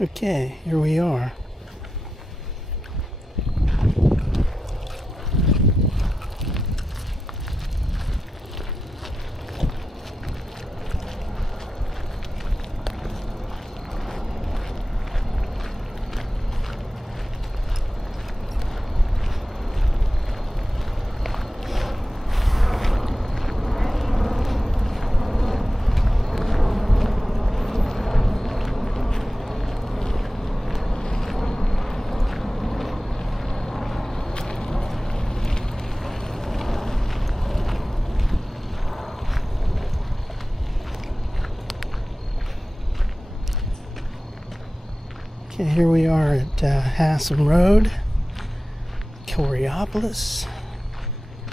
Okay, here we are. Okay, here we are at Hassan Road, Coraopolis,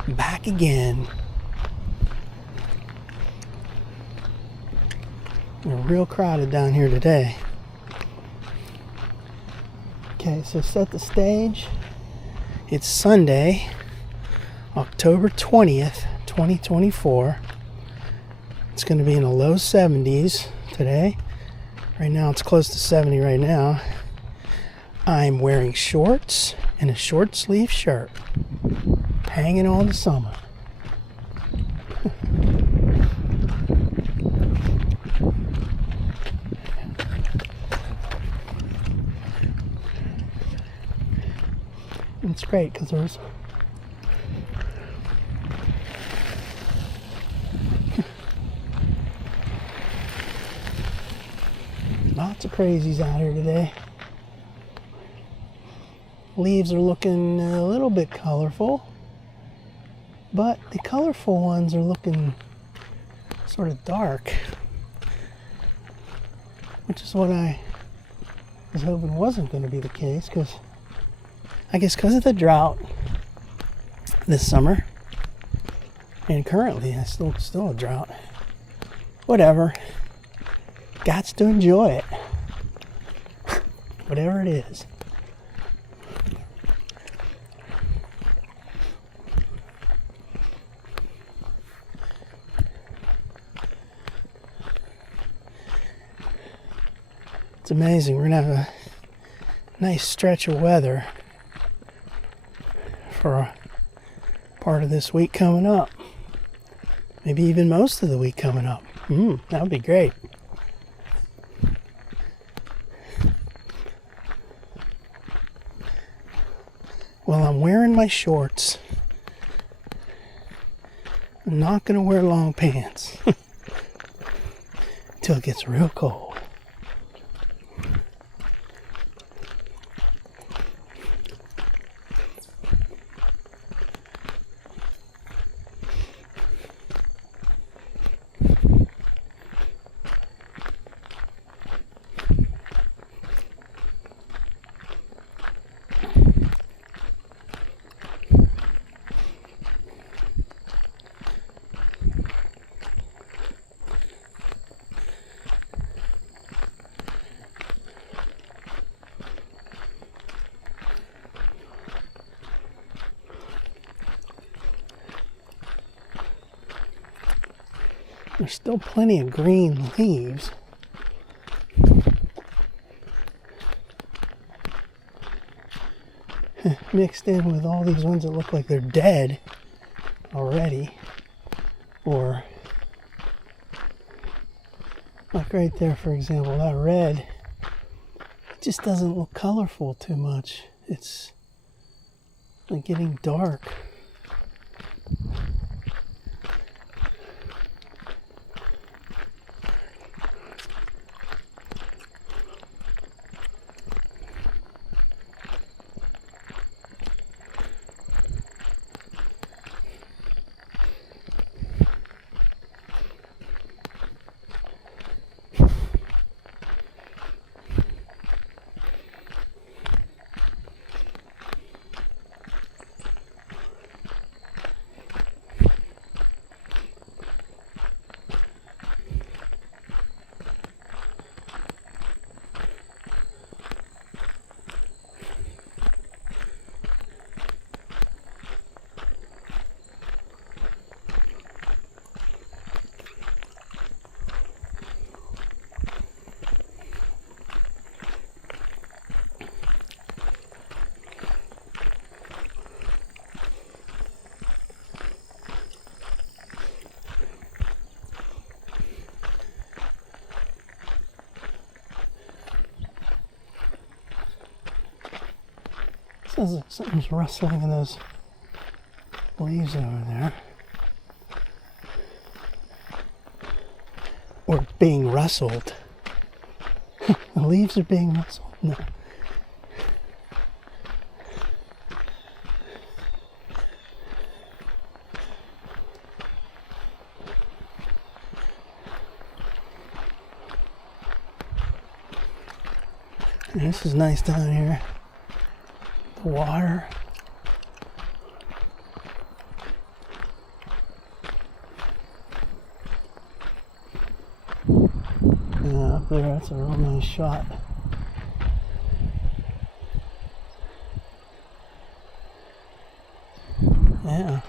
back again. We're real crowded down here today. Okay, so set the stage. It's Sunday, October 20th, 2024. It's going to be in the low 70s today. Right now it's close to 70 right now. I'm wearing shorts and a short sleeve shirt. Hanging on to summer. It's great because there's lots of crazies out here today. Leaves are looking a little bit colorful, but the colorful ones are looking sort of dark, which is what I was hoping wasn't going to be the case, because I guess because of the drought this summer, and currently it's still a drought. Whatever. Gots to enjoy it. Whatever it is. It's amazing. We're going to have a nice stretch of weather for a part of this week coming up. Maybe even most of the week coming up. That would be great. Well, I'm wearing my shorts. I'm not going to wear long pants until it gets real cold. There's still plenty of green leaves. Mixed in with all these ones that look like they're dead already. Or, like right there, for example, that red, it just doesn't look colorful too much. It's like getting dark. Feels like something's rustling in those leaves over there. Or being rustled. The leaves are being rustled? No. This is nice down here. The water. Yeah, up there, that's a real nice shot. Yeah.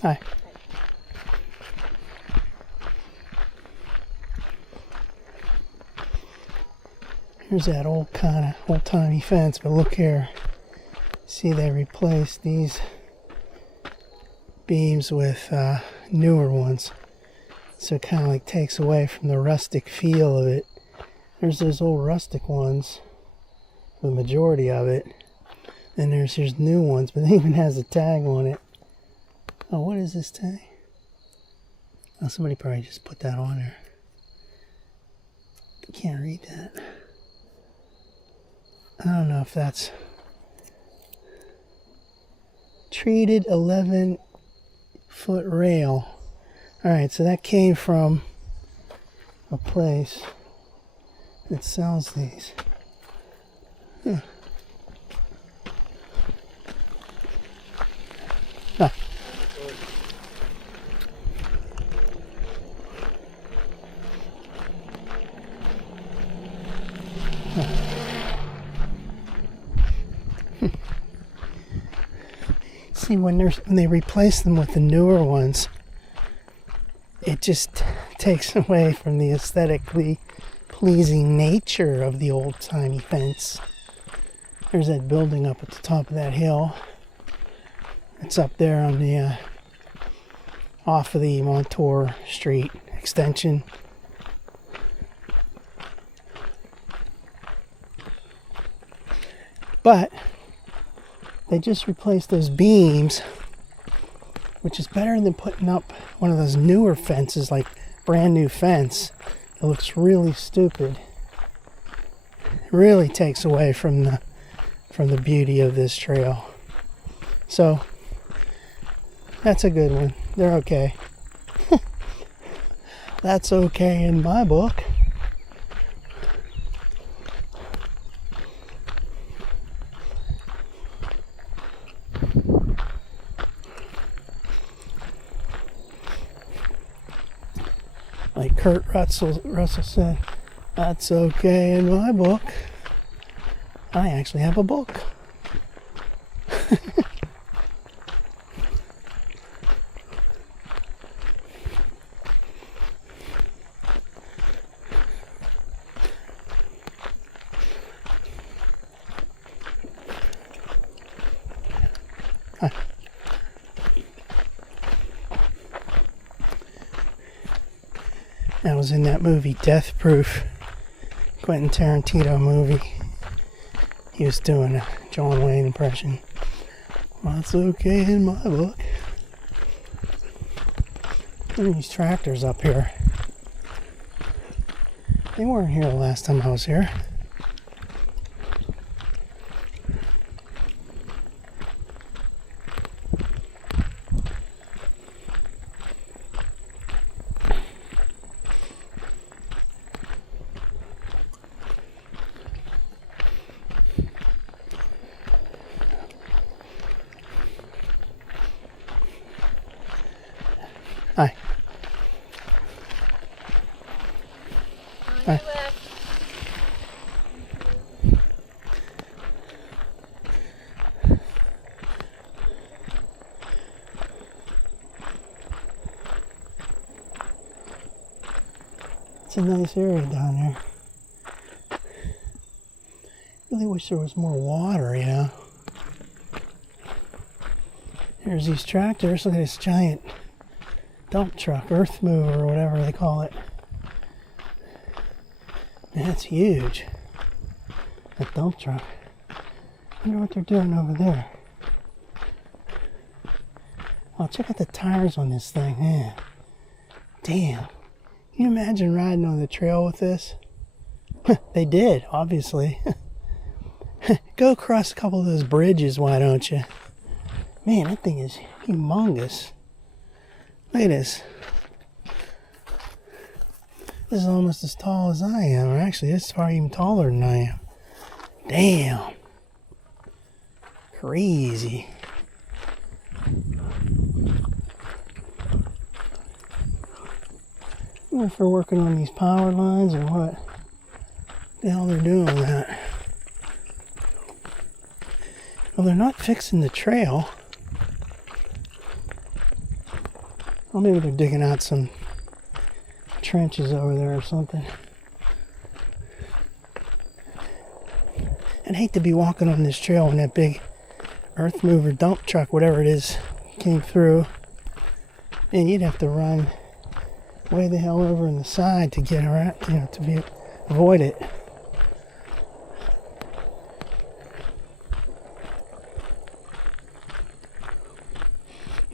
Hi. Here's that old-timey fence, but look here. See, they replaced these beams with newer ones. So it kind of like takes away from the rustic feel of it. There's those old rustic ones, the majority of it. And here's new ones, but it even has a tag on it. Oh, what is this tag? Oh, somebody probably just put that on there. Can't read that. I don't know if that's treated 11-foot rail. Alright, so that came from a place that sells these. Huh. Ah. See, when they replace them with the newer ones, it just takes away from the aesthetically pleasing nature of the old-timey fence. There's that building up at the top of that hill. It's up there on the off of the Montour Street extension. But they just replaced those beams, which is better than putting up one of those newer fences, like brand new fence. It looks really stupid. It really takes away from the beauty of this trail. So that's a good one. They're okay. That's okay in my book. Like Kurt Russell said, that's okay in my book. I actually have a book. Huh. I was in that movie Death Proof, Quentin Tarantino movie. He was doing a John Wayne impression. Well, that's okay in my book. Look at these tractors up here. They weren't here the last time I was here. Hi. Hi. It's a nice area down there. Really wish there was more water, you know. Here's these tractors. Look at this giant dump truck, earth mover, or whatever they call it. That's huge. That dump truck. I wonder what they're doing over there. Oh, check out the tires on this thing, man. Damn. Can you imagine riding on the trail with this? They did, obviously. Go across a couple of those bridges, why don't you? Man, that thing is humongous. Look at this. This is almost as tall as I am. Or actually, it's far even taller than I am. Damn. Crazy. I wonder if they're working on these power lines or what the hell they're doing with that. Well, they're not fixing the trail. Well, maybe they're digging out some trenches over there or something. I'd hate to be walking on this trail when that big earth mover dump truck, whatever it is, came through. And you'd have to run way the hell over in the side to get around, you know, to avoid it.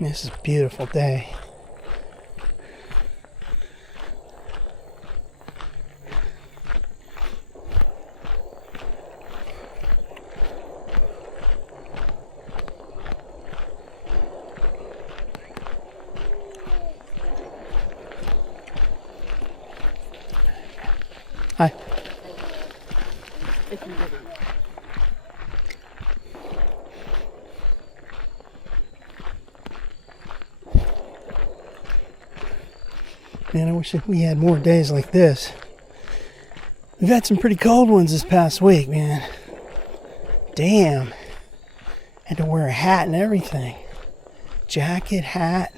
This is a beautiful day. Hi. Man, I wish we had more days like this. We've had some pretty cold ones this past week, man. Damn. Had to wear a hat and everything. Jacket, hat,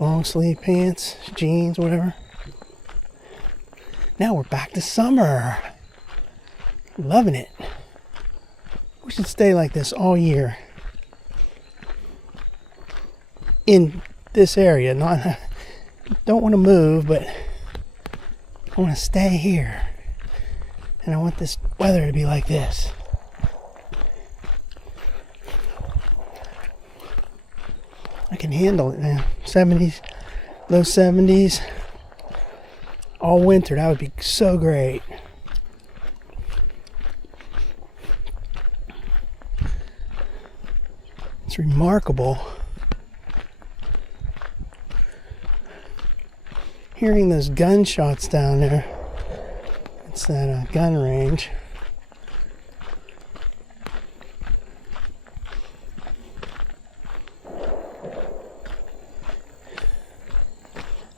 long sleeve pants, jeans, whatever. Now we're back to summer. Loving it. We should stay like this all year. In this area, not... Don't want to move, but I want to stay here. And I want this weather to be like this. I can handle it now. 70s, low 70s. All winter, that would be so great. It's remarkable. Hearing those gunshots down there. It's that gun range.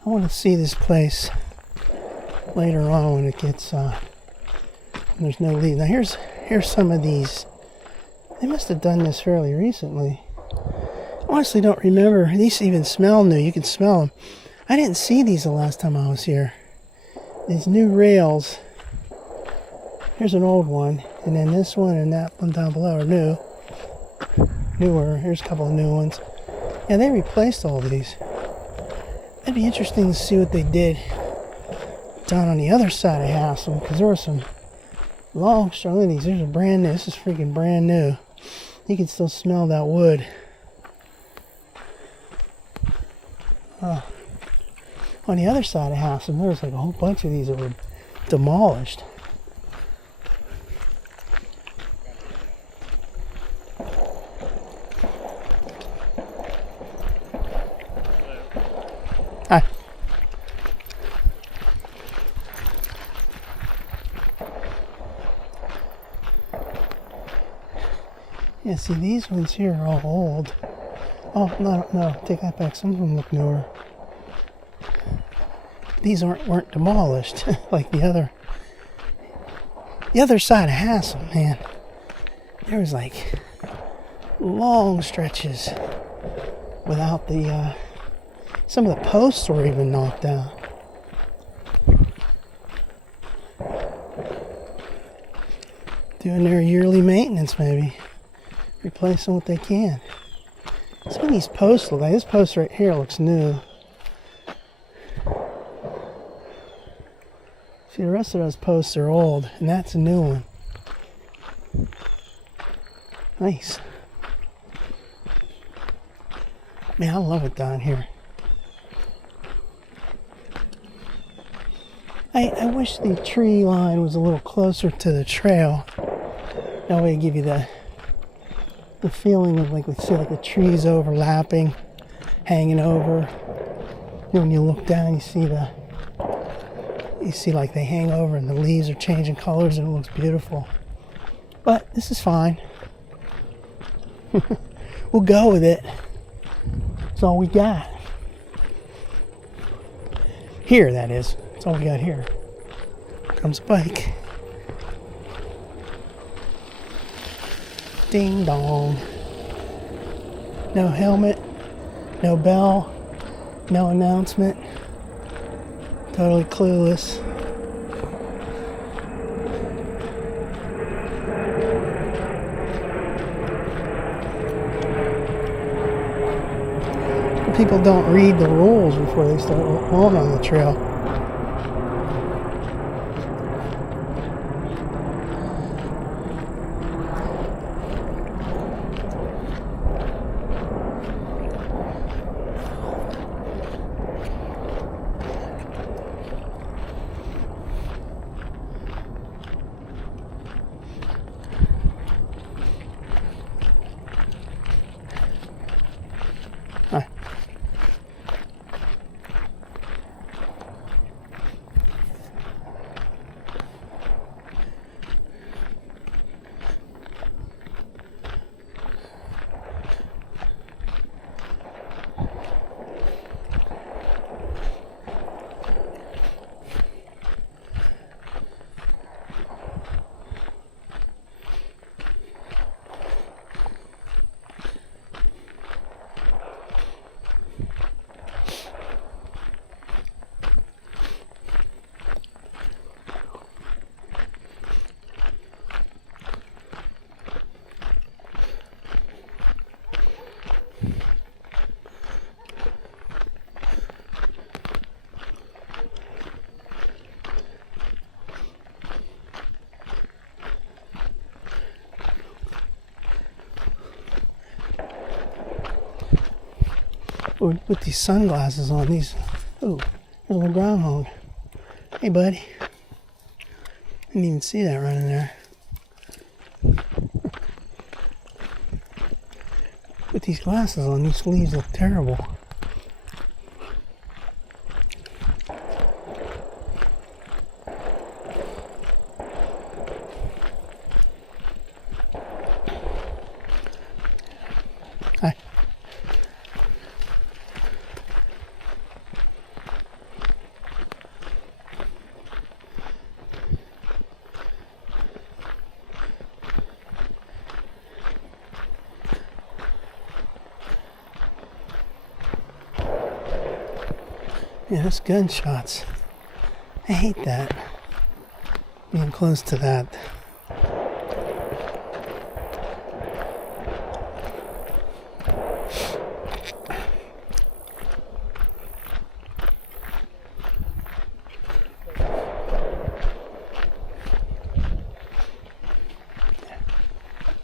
I want to see this place later on when it gets there's no leaves. Now here's some of these. They must have done this fairly recently. I honestly don't remember. These even smell new. You can smell them. I didn't see these the last time I was here. These new rails. Here's an old one, and then this one and that one down below are new. Newer. Here's a couple of new ones. Yeah, they replaced all these. It'd be interesting to see what they did down on the other side of Haslam, because there were some long strong these. There's a brand new. This is freaking brand new. You can still smell that wood. On the other side of Haslam, there was like a whole bunch of these that were demolished. Hi. Yeah, see, these ones here are all old. Oh, no, take that back. Some of them look newer. These weren't demolished like the other side of Haslam, man. There was like long stretches without the some of the posts were even knocked down. Doing their yearly maintenance, maybe. Replacing what they can. Some of these posts look like this post right here looks new. See, the rest of those posts are old, and that's a new one. Nice. Man, I love it down here. I wish the tree line was a little closer to the trail. That way it give you the feeling of like, let's say, like the trees overlapping, hanging over. When you look down, you see like they hang over and the leaves are changing colors and it looks beautiful. But this is fine. We'll go with it. That's all we got. Here, that is. That's all we got here. Here comes a bike. Ding dong. No helmet, no bell, no announcement. Totally clueless. People don't read the rules before they start rolling on the trail. Hi. With these sunglasses on, these. Oh, there's a little groundhog. Hey, buddy. Didn't even see that running there. With these glasses on, these leaves look terrible. Hi. Yeah, that's gunshots. I hate that. Being close to that.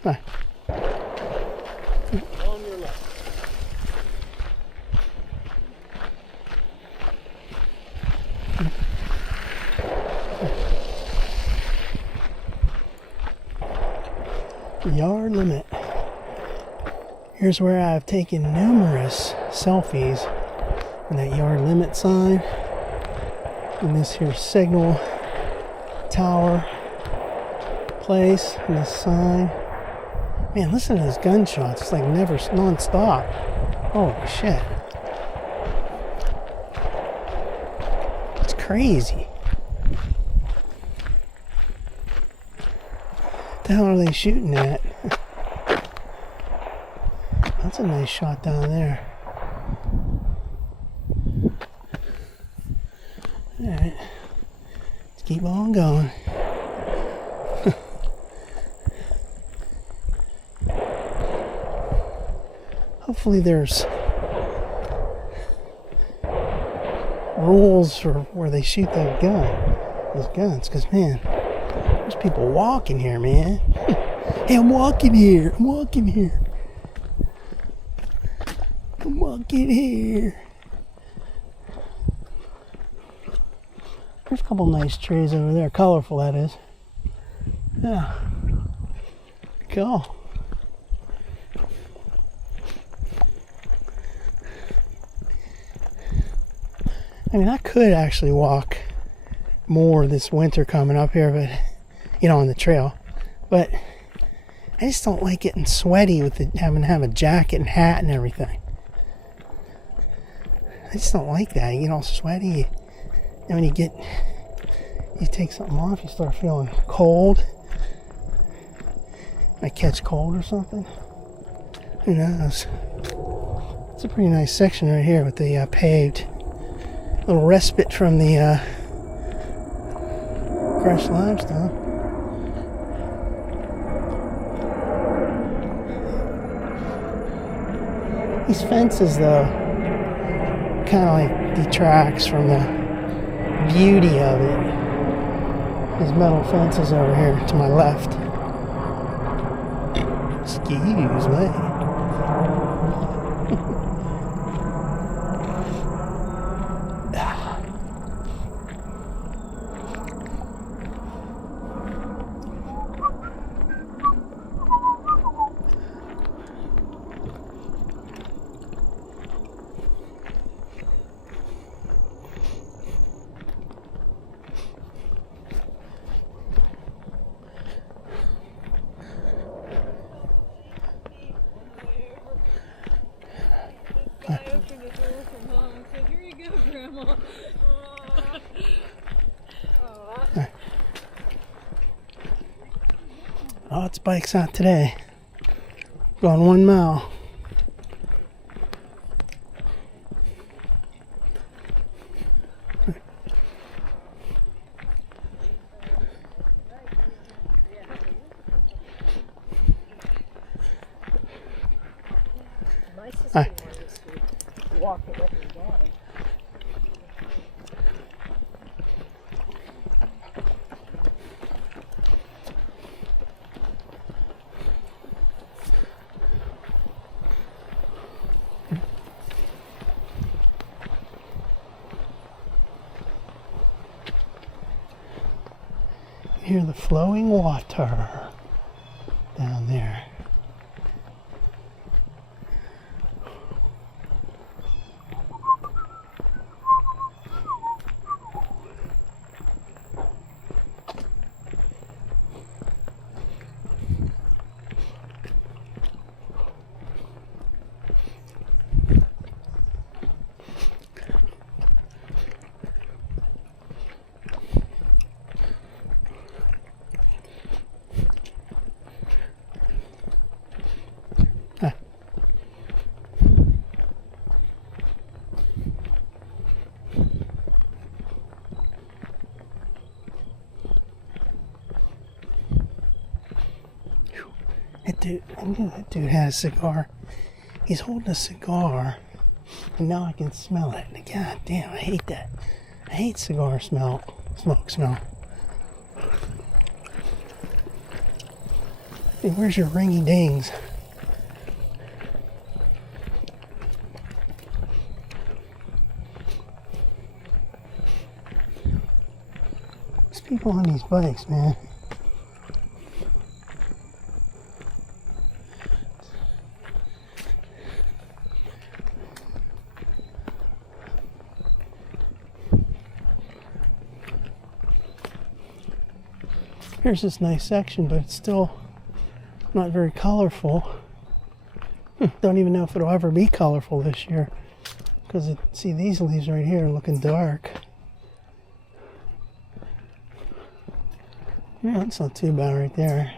Hi. On your left. Yard limit. Here's where I've taken numerous selfies on that yard limit sign and this here signal tower place and this sign. Man, listen to those gunshots. It's like never non-stop. Holy shit. It's crazy. What the hell are they shooting at? That's a nice shot down there. Alright. Let's keep on going. hopefully there's rules for where they shoot those guns, because man, there's people walking here, man. Hey, I'm walking here. I'm walking here. There's a couple nice trees over there, colorful that is. Yeah. Go. I mean, I could actually walk more this winter coming up here, but on the trail. But I just don't like getting sweaty with having to have a jacket and hat and everything. I just don't like that. You get all sweaty, and when you take something off, you start feeling cold. Might catch cold or something. Who knows? It's a pretty nice section right here with the paved little respite from the crushed limestone. These fences, though, kind of like detracts from the beauty of it. These metal fences over here to my left. Excuse me. Oh, it's bikes out today. Going 1 mile. Hi. Hear the flowing water down there. I knew that dude had a cigar. He's holding a cigar, and now I can smell it. God damn, I hate that. I hate cigar smoke smell. Hey, where's your ringy dings? There's people on these bikes, man. Here's this nice section, but it's still not very colorful. Don't even know if it'll ever be colorful this year, because see, these leaves right here are looking dark. Yeah, that's not too bad right there.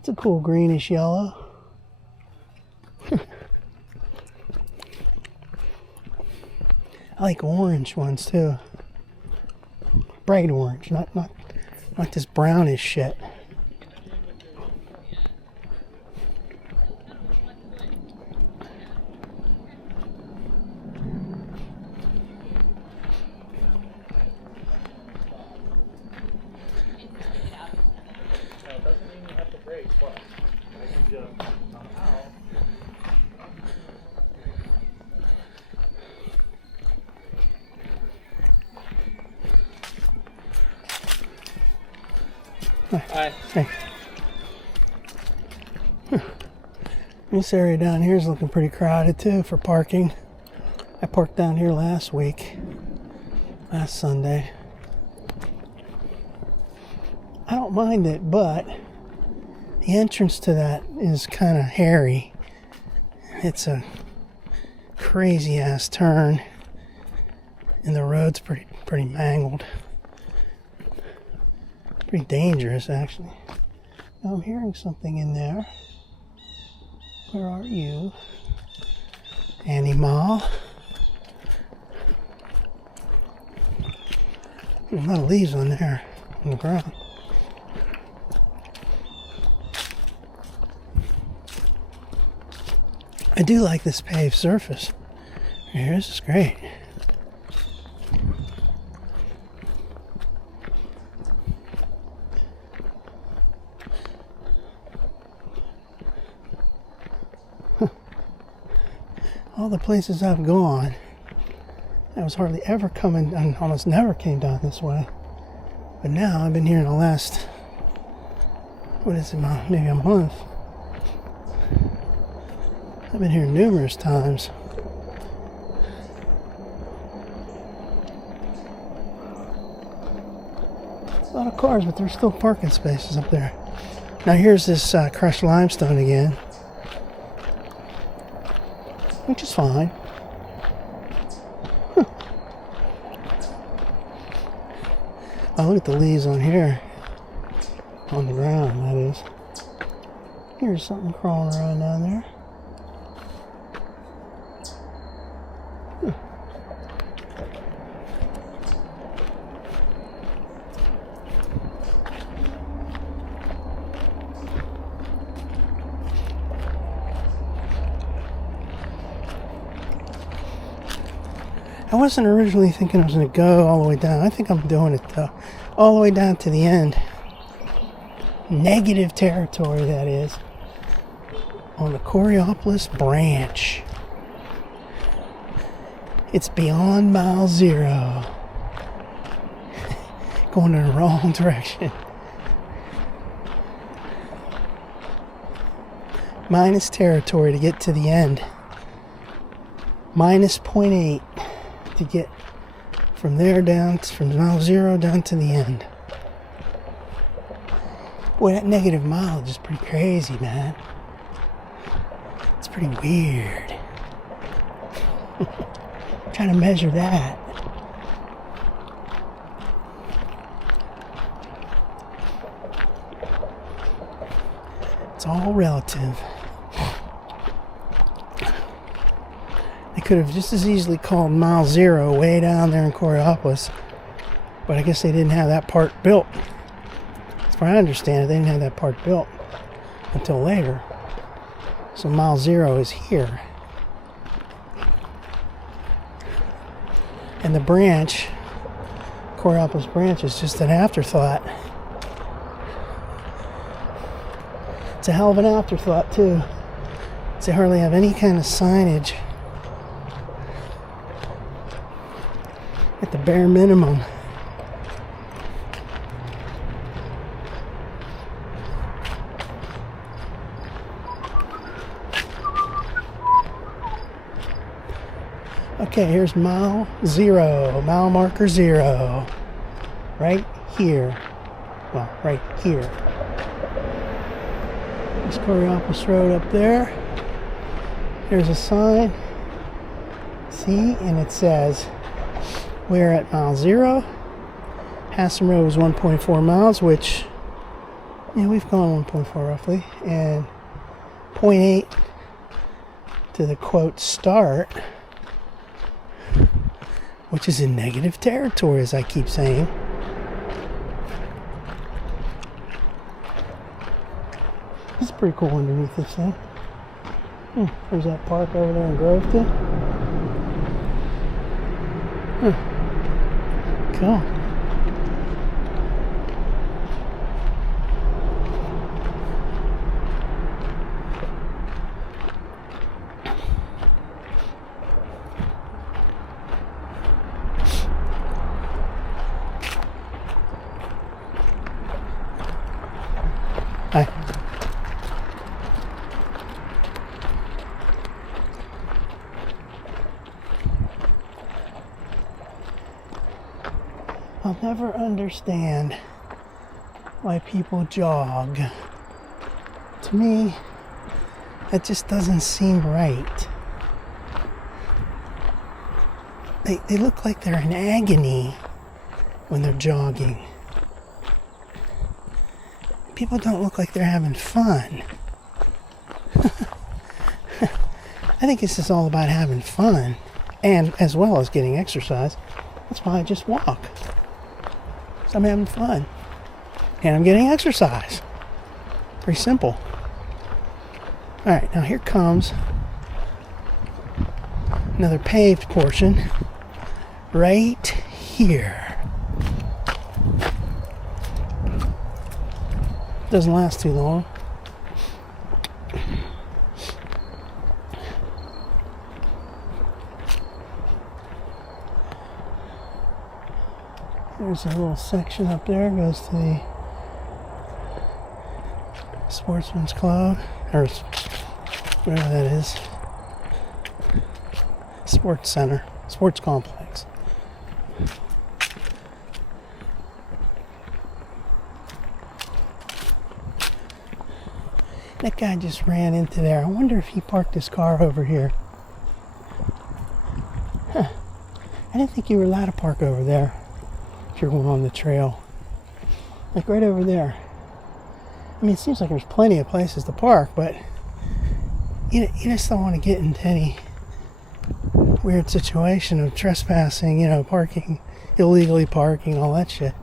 It's a cool greenish yellow. I like orange ones too. Bright orange, not this brownish shit. Hi. Hey. This area down here is looking pretty crowded too for parking. I parked down here last Sunday. I don't mind it, but the entrance to that is kind of hairy. It's a crazy ass turn, and the road's pretty mangled. Pretty dangerous, actually. Now I'm hearing something in there. Where are you? Animal. A lot of leaves on there, on the ground. I do like this paved surface. Here, this is great. All the places I've gone, I was hardly ever coming, I almost never came down this way. But now I've been here in the last, maybe a month. I've been here numerous times. A lot of cars, but there's still parking spaces up there. Now here's this crushed limestone again, which is fine. Oh, look at the leaves on here. On the ground, that is. Here's something crawling around down there. I wasn't originally thinking I was going to go all the way down. I think I'm doing it though. All the way down to the end. Negative territory, that is. On the Coraopolis branch. It's beyond mile 0. Going in the wrong direction. Minus territory to get to the end. Minus 0.8. To get from there down, from mile 0 down to the end. Boy, that negative mileage is pretty crazy, man. It's pretty weird. Trying to measure that. It's all relative. They could have just as easily called mile 0 way down there in Coraopolis, but I guess they didn't have that part built. As far as I understand it, they didn't have that part built until later. So mile 0 is here. And the branch, Coraopolis branch, is just an afterthought. It's a hell of an afterthought, too. They hardly have any kind of signage. At the bare minimum. Okay, here's mile 0, mile marker 0. Right here. Well, right here. There's Coraopolis Road up there. There's a sign. See, and it says, we're at mile 0. Hassan Road was 1.4 miles, which, yeah, we've gone 1.4 roughly. And 0.8 to the quote start, which is in negative territory, as I keep saying. This is pretty cool underneath this thing. There's that park over there in Groveton. Cool. never understand why people jog. To me, that just doesn't seem right. They look like they're in agony when they're jogging. People don't look like they're having fun. I think this is all about having fun, and as well as getting exercise. That's why I just walk. So I'm having fun. And I'm getting exercise. Pretty simple. Alright, now here comes another paved portion right here. Doesn't last too long. There's a little section up there, goes to the Sportsman's Club, or whatever that is. Sports Center, Sports Complex. That guy just ran into there. I wonder if he parked his car over here. Huh. I didn't think you were allowed to park over there if you're going on the trail. Like right over there. I mean, it seems like there's plenty of places to park, but you just don't want to get into any weird situation of trespassing, parking, illegally parking, all that shit.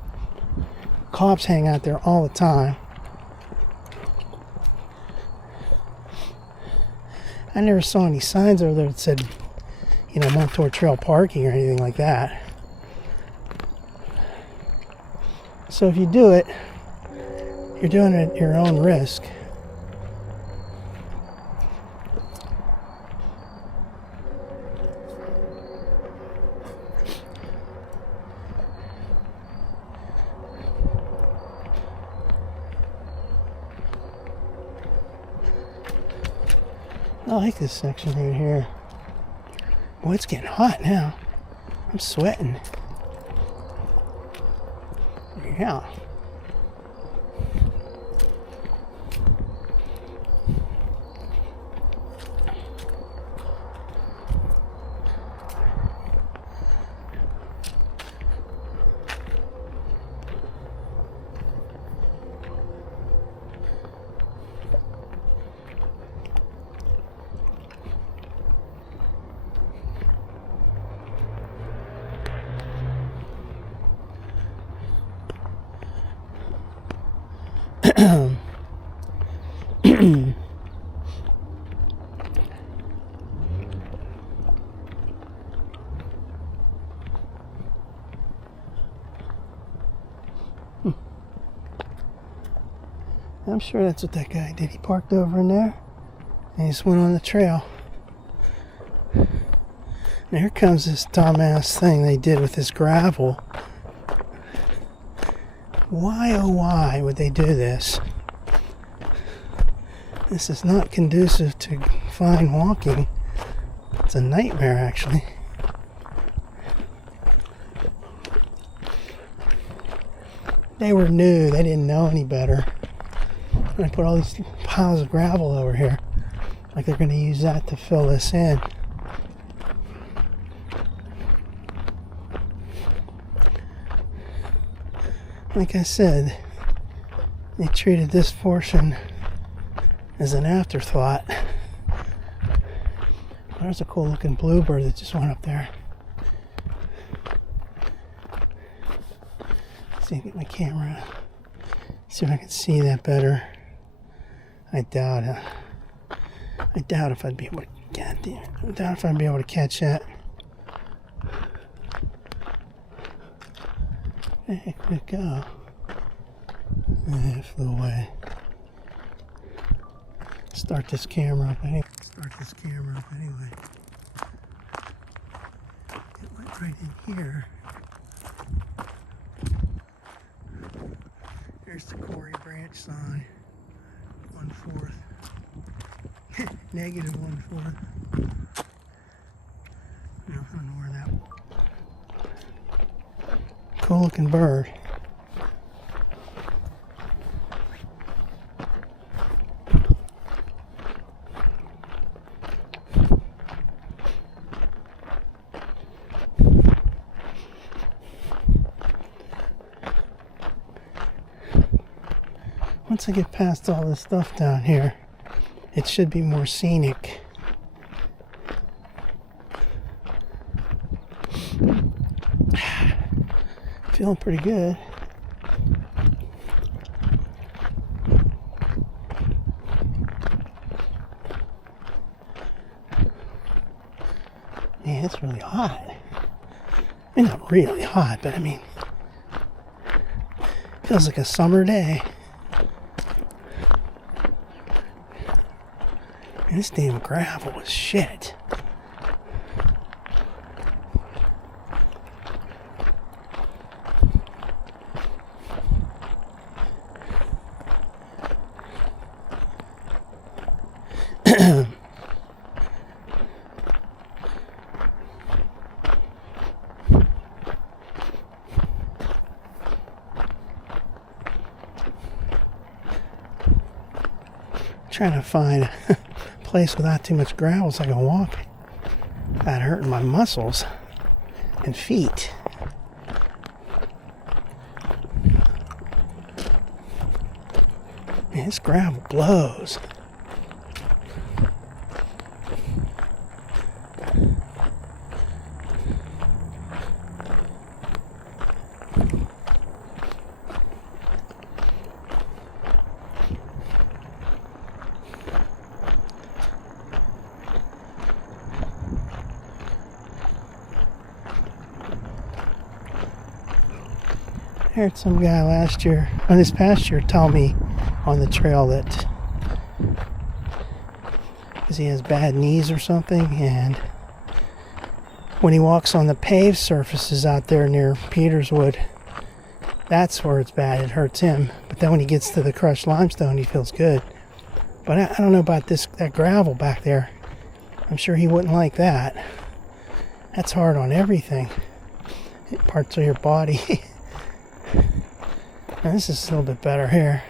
Cops hang out there all the time. I never saw any signs over there that said, Montour Trail parking or anything like that. So if you do it, you're doing it at your own risk. I like this section right here. Boy, it's getting hot now. I'm sweating. Yeah. I'm sure that's what that guy did. He parked over in there and he just went on the trail. Now here comes this dumbass thing they did with this gravel. Why, oh why would they do this? This is not conducive to fine walking. It's a nightmare, actually. They were new. They didn't know any better. I put all these piles of gravel over here. Like they're going to use that to fill this in. Like I said, they treated this portion as an afterthought. There's a cool looking bluebird that just went up there. Let's see, get my camera. See if I can see that better. I doubt it. I doubt if I'd be able to get it. I doubt if I'd be able to catch that. Where the heck did it go? It flew away. Start this camera up anyway. It went right in here. There's the Corey Branch sign. 1/4. Negative 1/4. No, I don't know where that. cool looking bird. Once I get past all this stuff down here, it should be more scenic. Feeling pretty good. Man, it's really hot. I mean, not really hot, but I mean, it feels like a summer day. Man, this damn gravel is shit. Trying to find a place without too much gravel so I can walk without hurting my muscles and feet. Man, this gravel blows. I heard some guy this past year, tell me on the trail that because he has bad knees or something, and when he walks on the paved surfaces out there near Peterswood, that's where it's bad. It hurts him. But then when he gets to the crushed limestone, he feels good. But I don't know about that gravel back there. I'm sure he wouldn't like that. That's hard on everything. Parts of your body. Now, this is a little bit better here.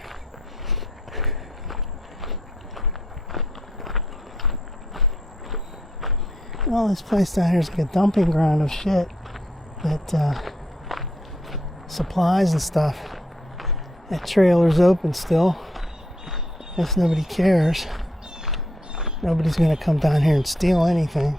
Well, this place down here is like a dumping ground of shit that supplies and stuff. That trailer's open still. Guess nobody cares. Nobody's gonna come down here and steal anything.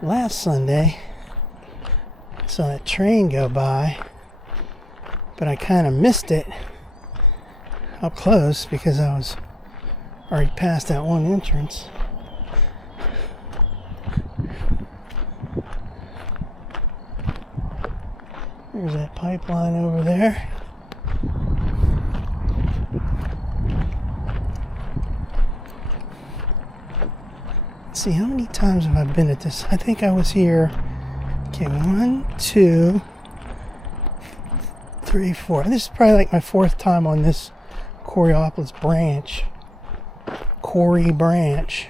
Last Sunday, I saw that train go by, but I kind of missed it up close because I was already past that one entrance. There's that pipeline over there. Let's see, how many times have I been at this? I think I was here. Okay, 1, 2, 3, 4. This is probably like my 4th time on this Coraopolis branch. Corey branch.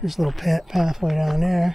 There's a little pathway down there.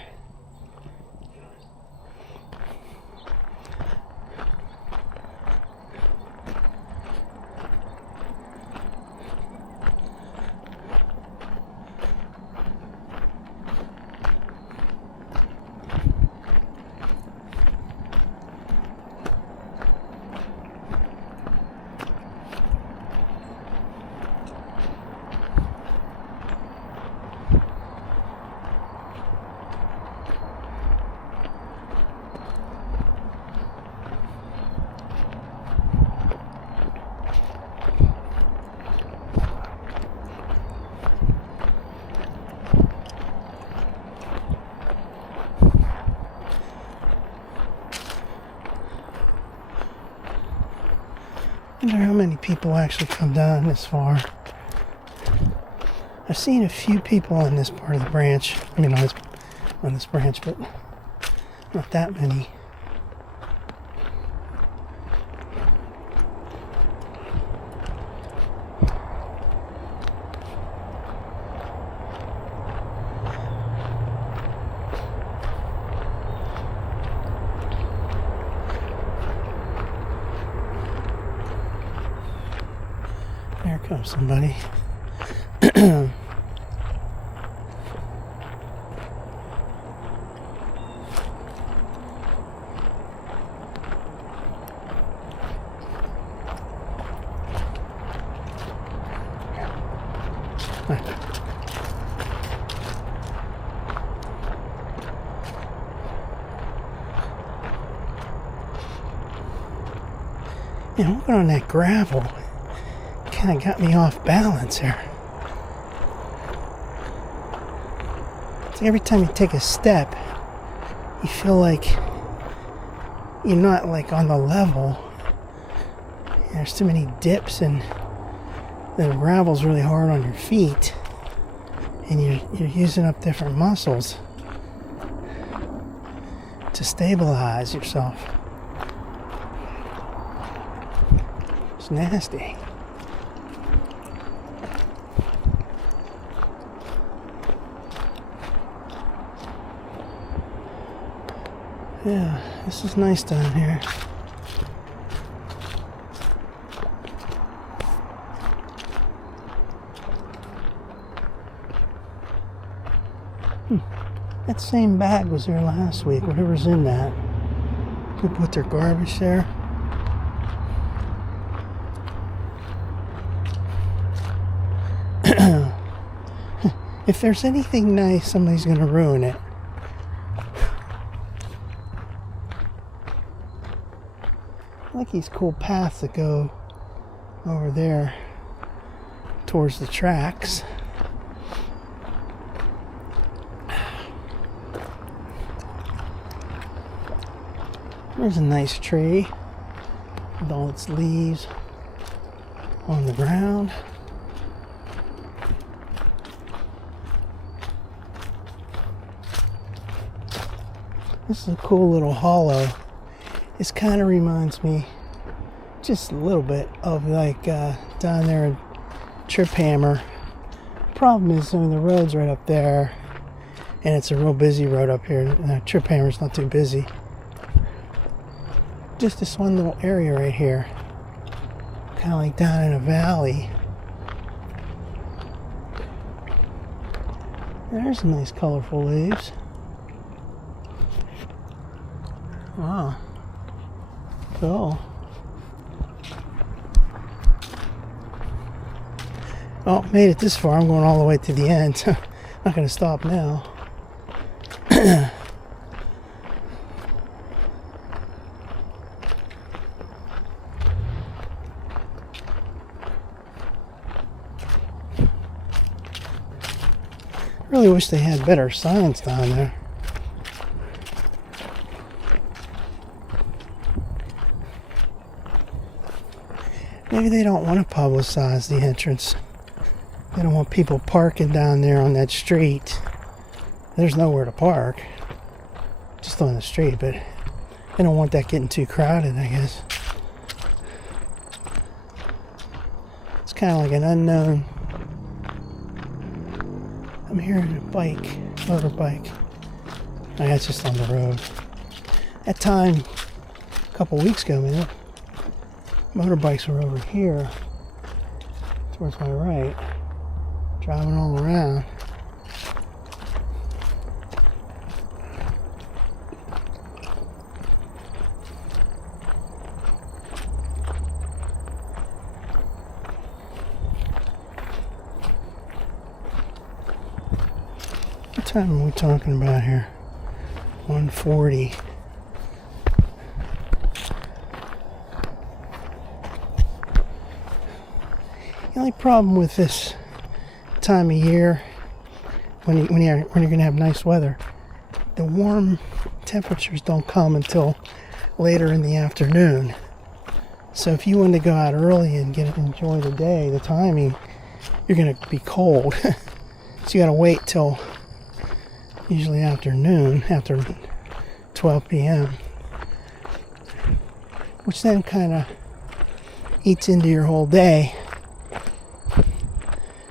I wonder how many people actually come down this far. I've seen a few people on this part of the branch. I mean, on this branch, but not that many. There comes somebody. Yeah, walking on that gravel kind of got me off balance here. It's like every time you take a step, you feel like you're not like on the level. There's too many dips and the gravel's really hard on your feet, and you're using up different muscles to stabilize yourself. It's nasty. Yeah, this is nice down here. That same bag was there last week. Whatever's in that. People put their garbage there. If there's anything nice, somebody's gonna ruin it. I like these cool paths that go over there towards the tracks. There's a nice tree with all its leaves on the ground. This is a cool little hollow. This kind of reminds me just a little bit of like down there in Trip Hammer. Problem is, I mean, the road's right up there, and it's a real busy road up here. Trip Hammer's not too busy. Just this one little area right here, kind of like down in a valley. There's some nice colorful leaves. Wow, cool. Oh, made it this far. I'm going all the way to the end. Not going to stop now. I really wish they had better signs down there. Maybe they don't want to publicize the entrance. They don't want people parking down there on that street. There's nowhere to park. Just on the street, but they don't want that getting too crowded, I guess. It's kind of like an unknown. I'm hearing a bike, motorbike. Oh, that's just on the road. That time, a couple weeks ago, man, motorbikes were over here, towards my right, driving all around. What time are we talking about here? 1:40. The only problem with this time of year, when you're going to have nice weather, the warm temperatures don't come until later in the afternoon. So if you want to go out early and enjoy the day, the timing, you're going to be cold. So you got to wait till usually afternoon, after 12 p.m., which then kind of eats into your whole day.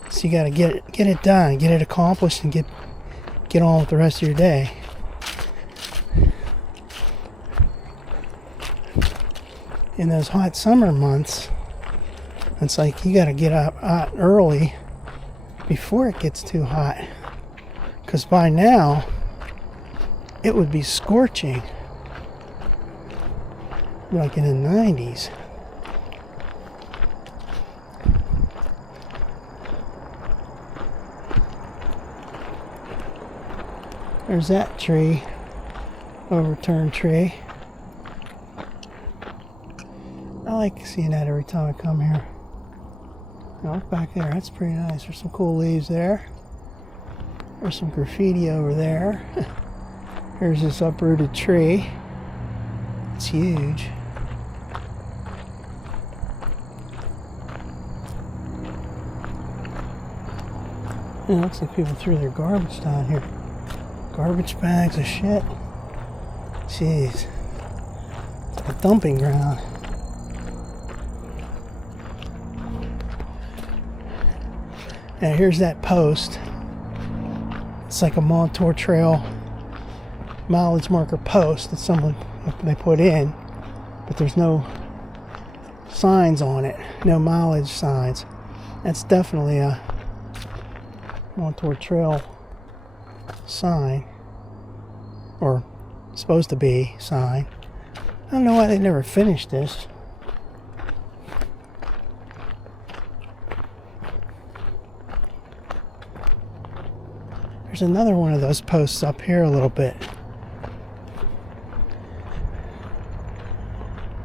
So you got to get it done, get it accomplished, and get on with the rest of your day. In those hot summer months, It's like you gotta get up out early before it gets too hot, because by now it would be scorching, like in the 90s. There's that tree, overturned tree. I like seeing that every time I come here. Now look back there, that's pretty nice. There's some cool leaves there. There's some graffiti over there. Here's this uprooted tree. It's huge. It looks like people threw their garbage down here. Garbage bags of shit. Jeez. It's like a dumping ground. Now here's that post. It's like a Montour Trail mileage marker post that they put in, but there's no signs on it, no mileage signs. That's definitely a Montour Trail sign, or supposed to be sign. I don't know why they never finished this. There's another one of those posts up here a little bit.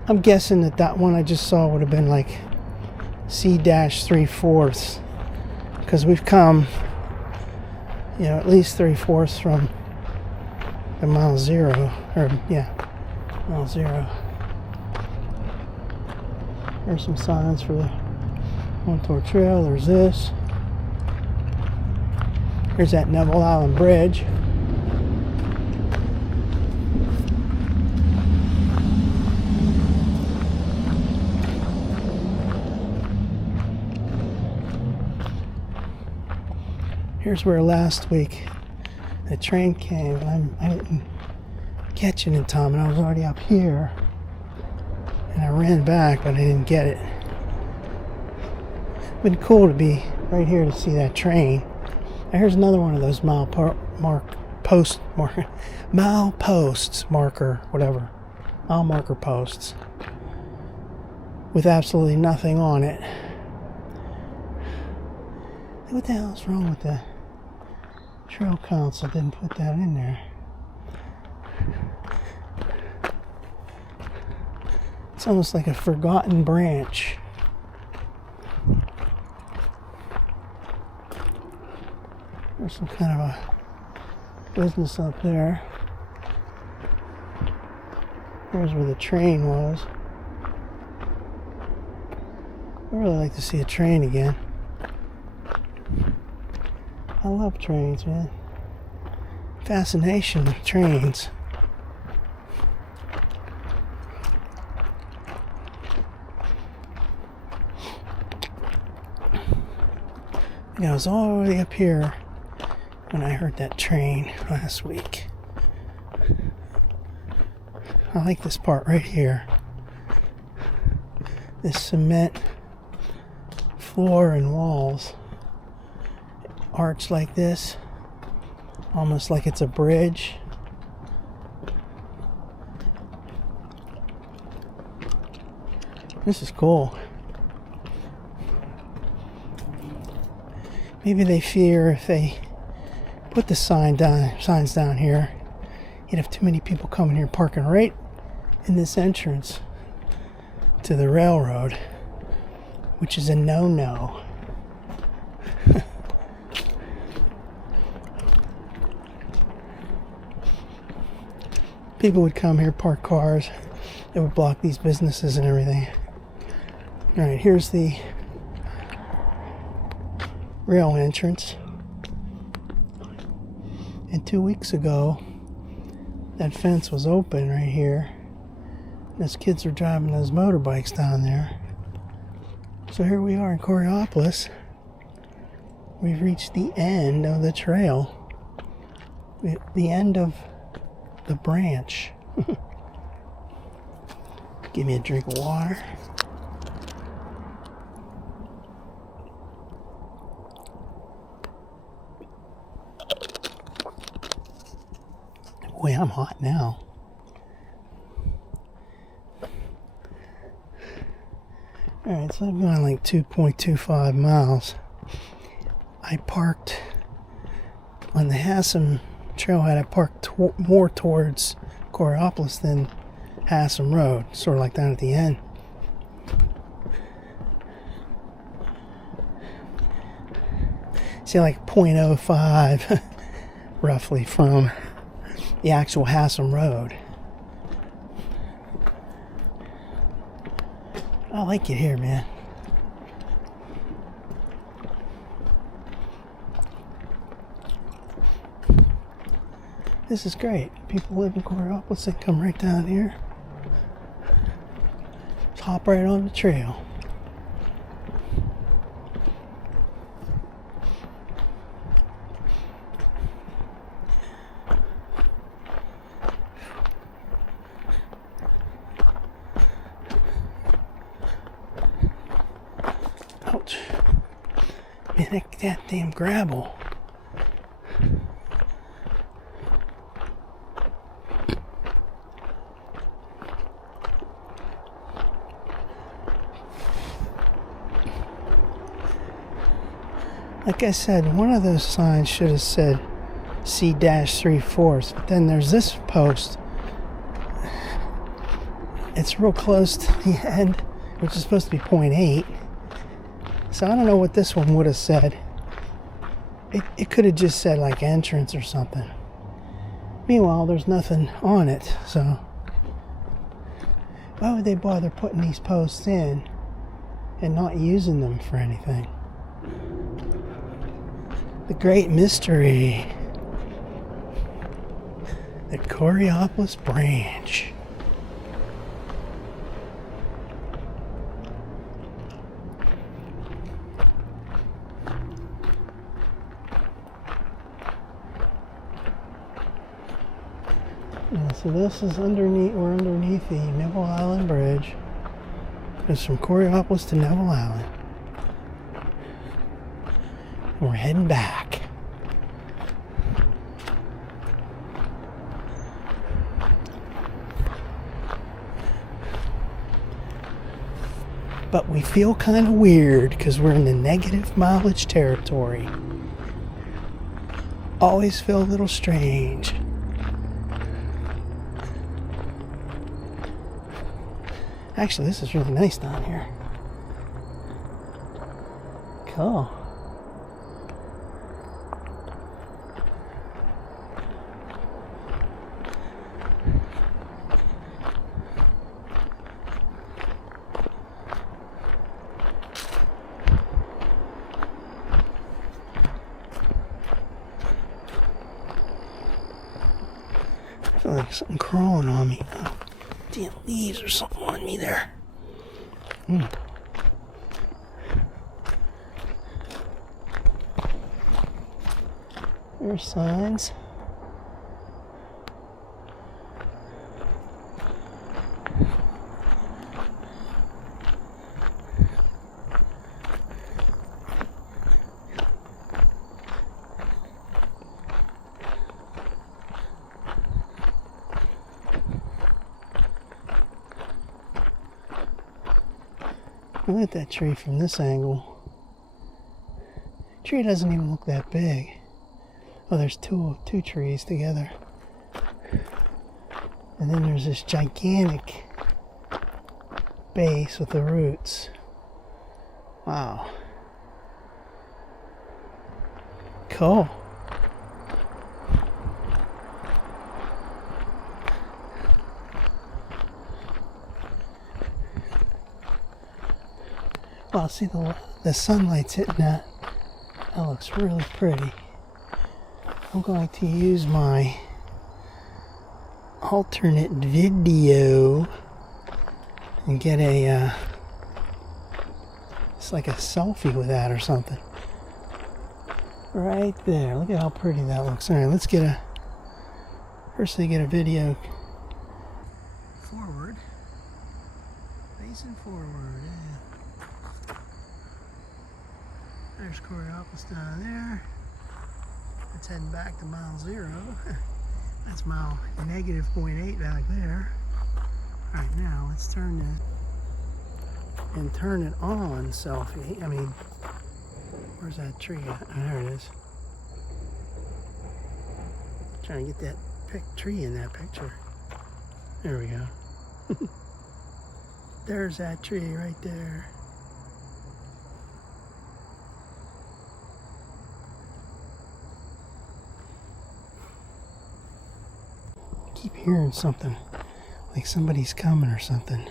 I'm guessing that one I just saw would have been like C-3/4, because we've come, at least 3/4 from the mile zero, mile zero. There's some signs for the Montour Trail. There's this. Here's that Neville Island Bridge. Here's where last week the train came, and I didn't catch it in time, and I was already up here, and I ran back, but I didn't get it. It'd been cool to be right here to see that train. And here's another one of those mile marker posts, with absolutely nothing on it. What the hell's wrong with the Trail Council? Didn't put that in there. It's almost like a forgotten branch. There's some kind of a business up there. Here's where the train was. I'd really like to see a train again. I love trains, man. Fascination with trains. I was all the way up here when I heard that train last week. I like this part right here. This cement floor and walls arch like this, almost like it's a bridge. This is cool. Maybe they fear if they put the signs down here, you'd have too many people coming here parking right in this entrance to the railroad, which is a no-no. People would come here, park cars. It would block these businesses and everything. All right, here's the rail entrance. And 2 weeks ago, that fence was open right here. Those kids were driving those motorbikes down there. So here we are in Coraopolis. We've reached the end of the trail. The end of the branch. Give me a drink of water. Boy, I'm hot now. Alright, so I'm going like 2.25 miles. I parked on the Hassan trailhead. I parked more towards Coraopolis than Hassan Road, sort of like down at the end. See, like 0.05 roughly from the actual Hassan Road. I like it here, man. This is great. People live in Coraopolis, they come right down here. Just hop right on the trail. Ouch. Man, that damn gravel. Like I said, one of those signs should have said C-3/4, but then there's this post. It's real close to the end, which is supposed to be 0.8. So I don't know what this one would have said. It could have just said like entrance or something. Meanwhile, there's nothing on it, so why would they bother putting these posts in and not using them for anything? The great mystery. The Coraopolis branch. Yeah, so this is we're underneath the Neville Island Bridge. It's from Coraopolis to Neville Island. We're heading back. But we feel kind of weird because we're in the negative mileage territory. Always feel a little strange. Actually, this is really nice down here. Cool. I feel like something crawling on me. Oh, damn leaves or something on me there. There's signs. Look at that tree from this angle. Tree doesn't even look that big. Oh, there's two trees together. And then there's this gigantic base with the roots. Wow. Cool. Well, see the sunlight's hitting that. That looks really pretty. I'm going to use my alternate video and get it's like a selfie with that or something. Right there. Look at how pretty that looks. Alright, let's get a video. Forward. Facing forward, yeah. There's Coraopolis down there. It's heading back to mile 0. That's mile negative 0.8 back there. Alright, now let's turn this and turn it on selfie. I mean, where's that tree at? Oh, there it is. Trying to get that tree in that picture. There we go. There's that tree right there. I keep hearing something, like somebody's coming or something.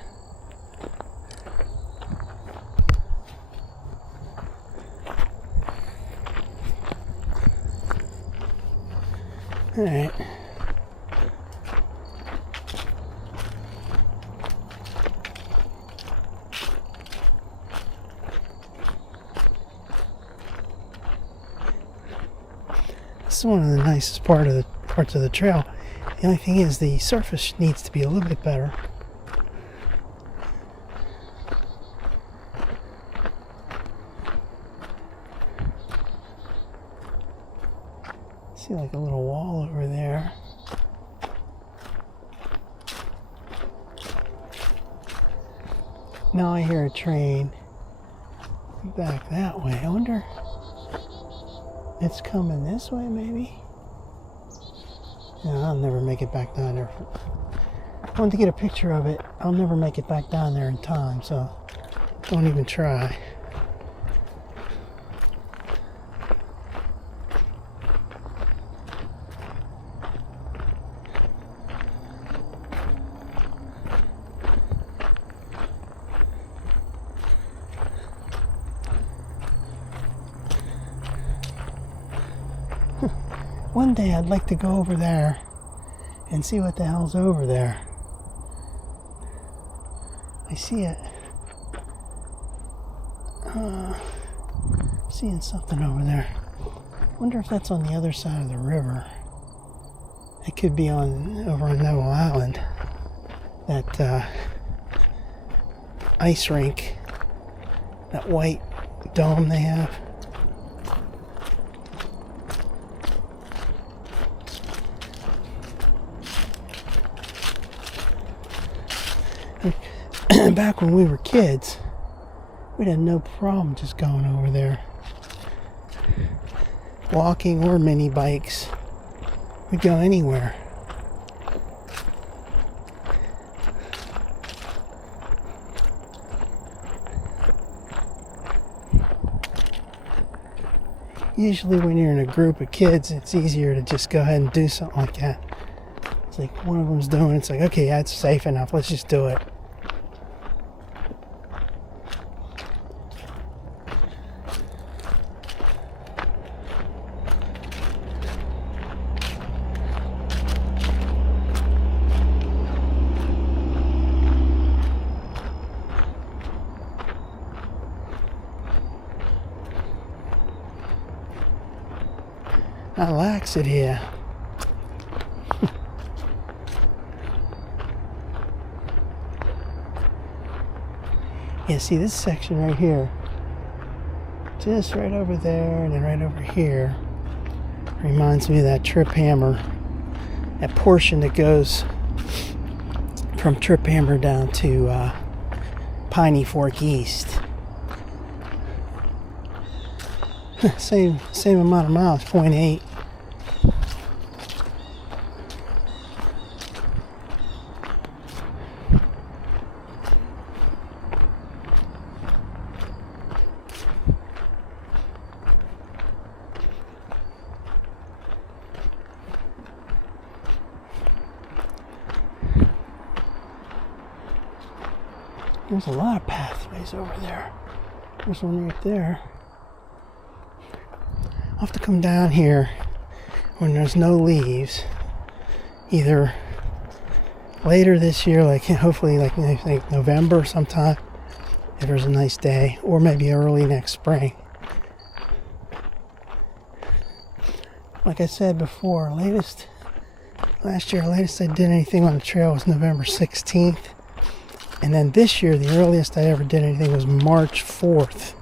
Alright. This is one of the nicest parts of the trail. The only thing is the surface needs to be a little bit better. See like a little wall over there. Now I hear a train back that way. I wonder it's coming this way maybe? No, I'll never make it back down there. I wanted to get a picture of it. I'll never make it back down there in time, so don't even try. One day I'd like to go over there and see what the hell's over there. I see it. Seeing something over there. Wonder if that's on the other side of the river. It could be over on Neville Island. That ice rink. That white dome they have. Back when we were kids, we'd have no problem just going over there. Walking or mini bikes. We'd go anywhere. Usually when you're in a group of kids, it's easier to just go ahead and do something like that. It's like one of them's doing it, it's like, okay, that's safe enough, let's just do it. I likes it here. Yeah, see this section right here, just right over there and then right over here, reminds me of that Trip Hammer, that portion that goes from Trip Hammer down to Piney Fork East. Same amount of miles, 0.8. There's a lot of pathways over there. There's one right there. I'll have to come down here when there's no leaves, either later this year, like hopefully like November sometime, if there's a nice day, or maybe early next spring. Like I said before, last year I did anything on the trail was November 16th. And then this year, the earliest I ever did anything was March 4th.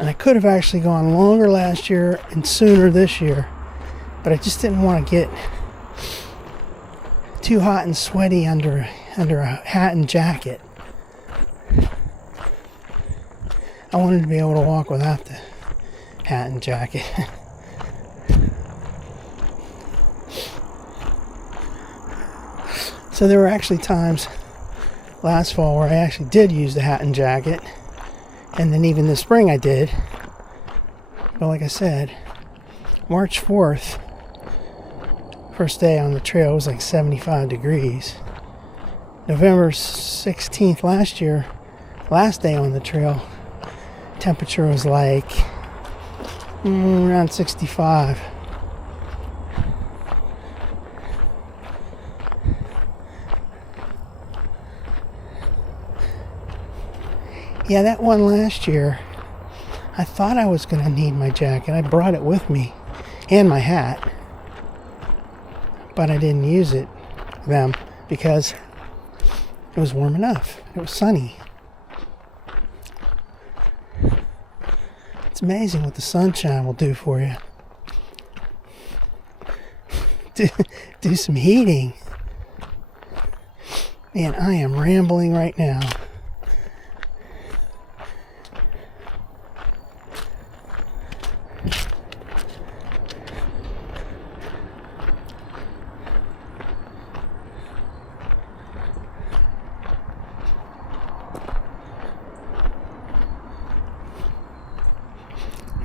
And I could have actually gone longer last year and sooner this year. But I just didn't want to get too hot and sweaty under a hat and jacket. I wanted to be able to walk without the hat and jacket. So there were actually times last fall where I actually did use the hat and jacket, and then even this spring I did. But like I said, March 4th, first day on the trail, was like 75 degrees. November 16th last year, last day on the trail, temperature was like around 65. Yeah, that one last year, I thought I was going to need my jacket. I brought it with me and my hat, but I didn't use them because it was warm enough. It was sunny. It's amazing what the sunshine will do for you. Do some heating. Man, I am rambling right now.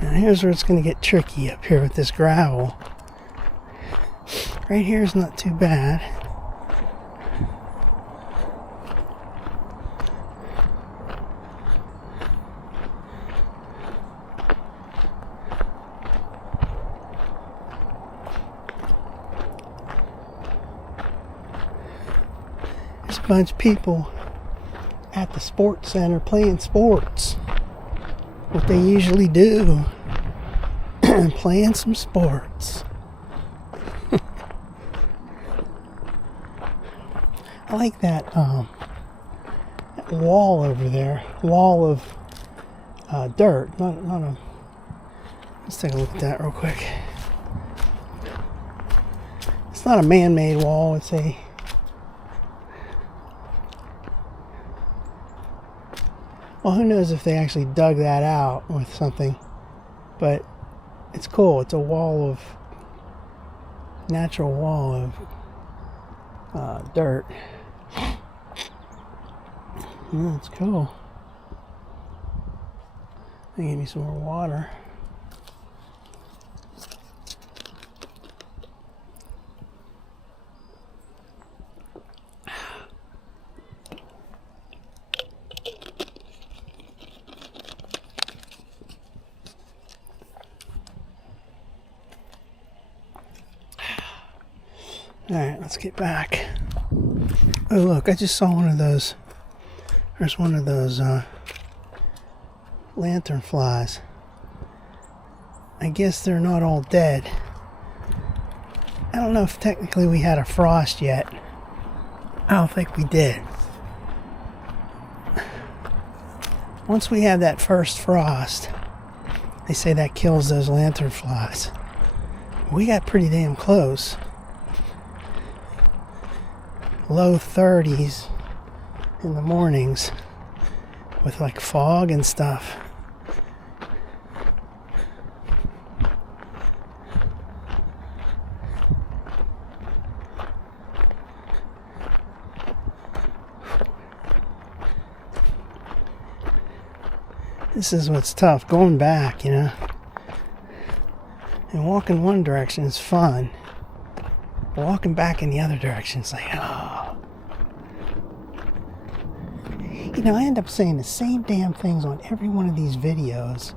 Now here's where it's going to get tricky up here with this gravel. Right here is not too bad. There's a bunch of people at the sports center playing sports. What they usually do. Playing some sports. I like that wall over there. Wall of dirt. Not a. Let's take a look at that real quick. It's not a man-made wall. It's a. Well, who knows if they actually dug that out with something, but it's cool. It's a natural wall of dirt. Yeah, it's cool. They gave me some more water. Alright, let's get back. Oh look, I just saw one of those. There's one of those lantern flies. I guess they're not all dead. I don't know if technically we had a frost yet. I don't think we did. Once we have that first frost, they say that kills those lantern flies. We got pretty damn close. Low 30s in the mornings with like fog and stuff. This is what's tough, going back, you know. And walking one direction is fun. Walking back in the other direction is like, oh. You know, I end up saying the same damn things on every one of these videos.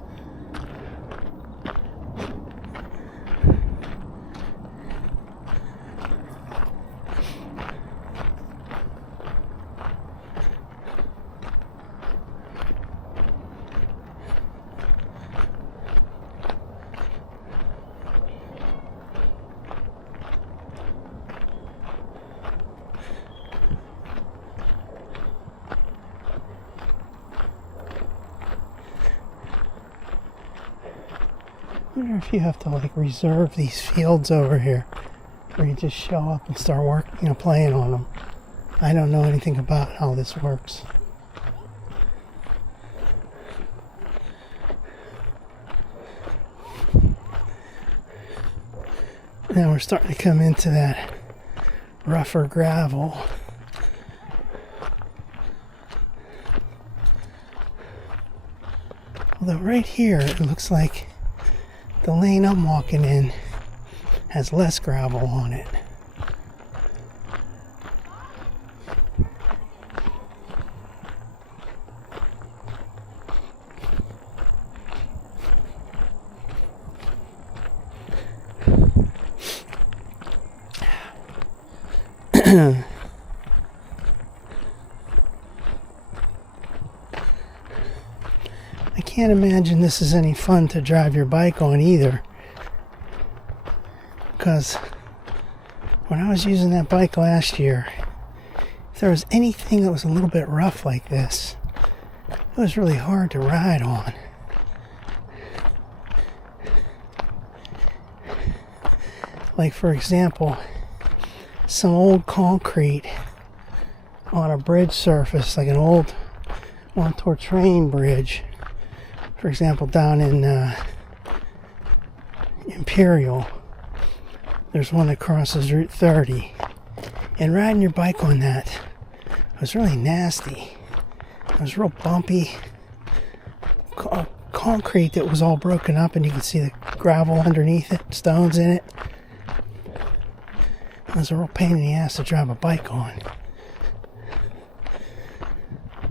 I wonder if you have to like reserve these fields over here. where you just show up and start playing on them. I don't know anything about how this works. Now we're starting to come into that rougher gravel. Although right here it looks like the lane I'm walking in has less gravel on it. I can't imagine this is any fun to drive your bike on either, because when I was using that bike last year, if there was anything that was a little bit rough like this, it was really hard to ride on. Like, for example, some old concrete on a bridge surface, like an old onto train bridge, for example, down in Imperial. There's one that crosses Route 30, and riding your bike on that was really nasty. It was real bumpy concrete that was all broken up, and you could see the gravel underneath it, stones in it. It was a real pain in the ass to drive a bike on.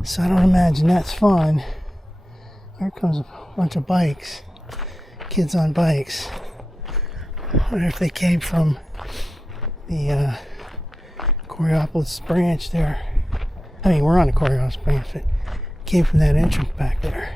So I don't imagine that's fun. Here comes a bunch of bikes. Kids on bikes. I wonder if they came from the Coriopolis branch there. I mean, we're on the Coriopolis branch, but came from that entrance back there.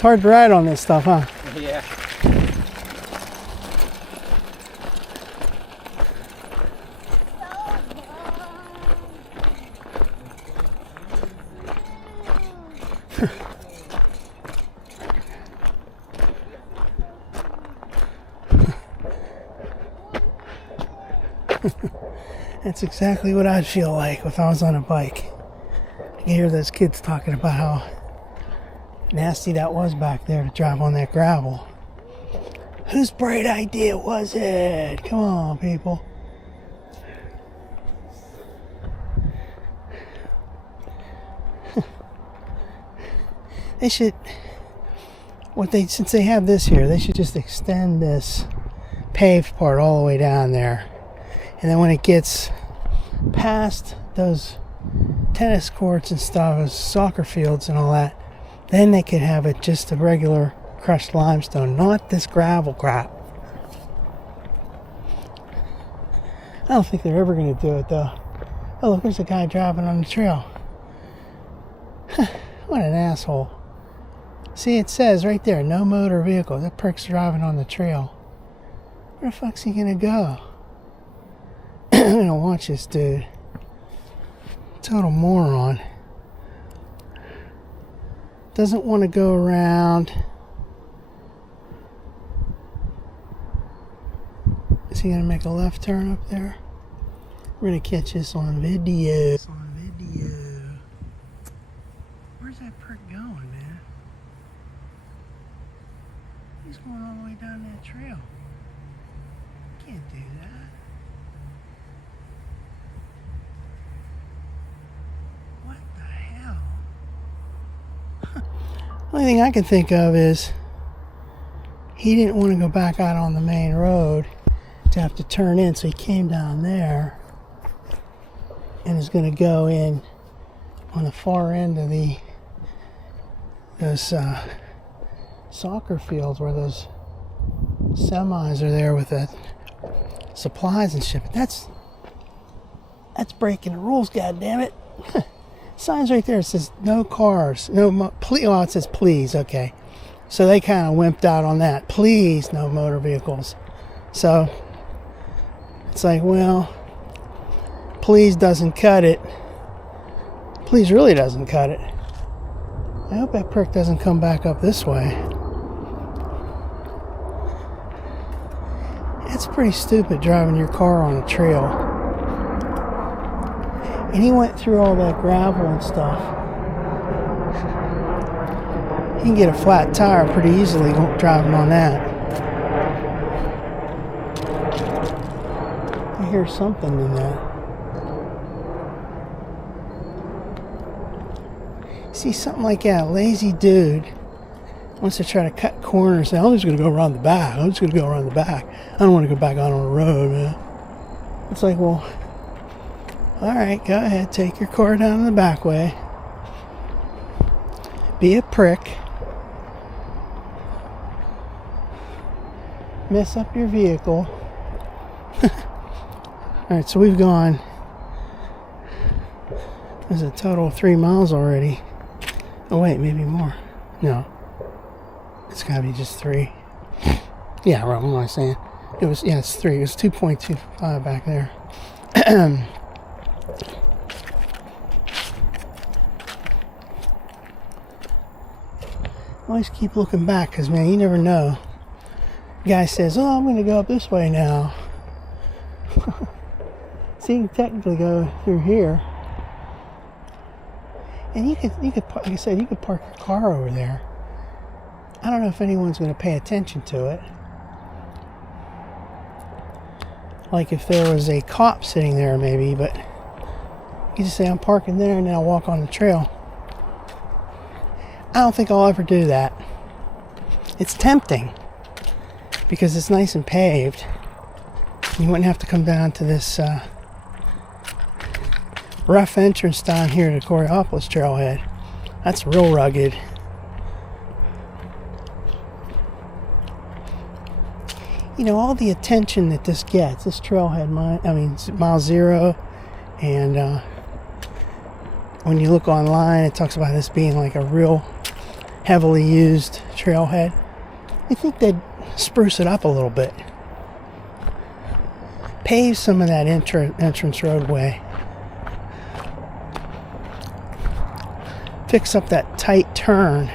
It's hard to ride on this stuff, huh? Yeah. That's exactly what I'd feel like if I was on a bike. I can hear those kids talking about how nasty that was back there to drive on that gravel. Whose bright idea was it? Come on, people. They should, since they have this here, they should just extend this paved part all the way down there. And then when it gets past those tennis courts and stuff, those soccer fields and all that, then they could have it just a regular crushed limestone, not this gravel crap. I don't think they're ever going to do it, though. Oh, look, there's a guy driving on the trail. What an asshole. See, it says right there, no motor vehicle. That prick's driving on the trail. Where the fuck's he gonna go? I'm gonna watch this dude. Total moron. Doesn't want to go around. Is he gonna make a left turn up there? We're gonna catch this on video. Where's that prick going, man? He's going all the way down that trail. Can't do that. What the hell? Only thing I can think of is he didn't want to go back out on the main road to have to turn in, so he came down there and is going to go in on the far end of those soccer fields where those semis are there with the supplies and shit. But that's breaking the rules, goddammit. Signs right there. It says no cars, please. Oh, it says please. Okay, so they kind of wimped out on that. Please, no motor vehicles. So it's like, well, please doesn't cut it. Please really doesn't cut it. I hope that prick doesn't come back up this way. It's pretty stupid driving your car on a trail. And he went through all that gravel and stuff. You can get a flat tire pretty easily driving on that. I hear something in that. See, something like that, a lazy dude wants to try to cut corners. Now, I'm just going to go around the back. I don't want to go back out on the road, man. It's like, well, all right, go ahead. Take your car down the back way. Be a prick. Mess up your vehicle. All right, so we've gone. There's a total of 3 miles already. Oh, wait, maybe more. No. It's got to be just 3. Yeah, right, what am I saying? It's 3. It was 2.25 back there. Always keep looking back, because, man, you never know. The guy says, oh, I'm going to go up this way now. So you can technically go through here. And you could, like I said, you could park your car over there. I don't know if anyone's going to pay attention to it. Like if there was a cop sitting there, maybe, but you just say, I'm parking there, and then I'll walk on the trail. I don't think I'll ever do that. It's tempting because it's nice and paved. You wouldn't have to come down to this rough entrance down here to Coraopolis Trailhead. That's real rugged. You know, all the attention that this gets, this trailhead, Mile Zero, and when you look online, it talks about this being like a real heavily used trailhead. I think they'd spruce it up a little bit. Pave some of that entrance roadway. Fix up that tight turn.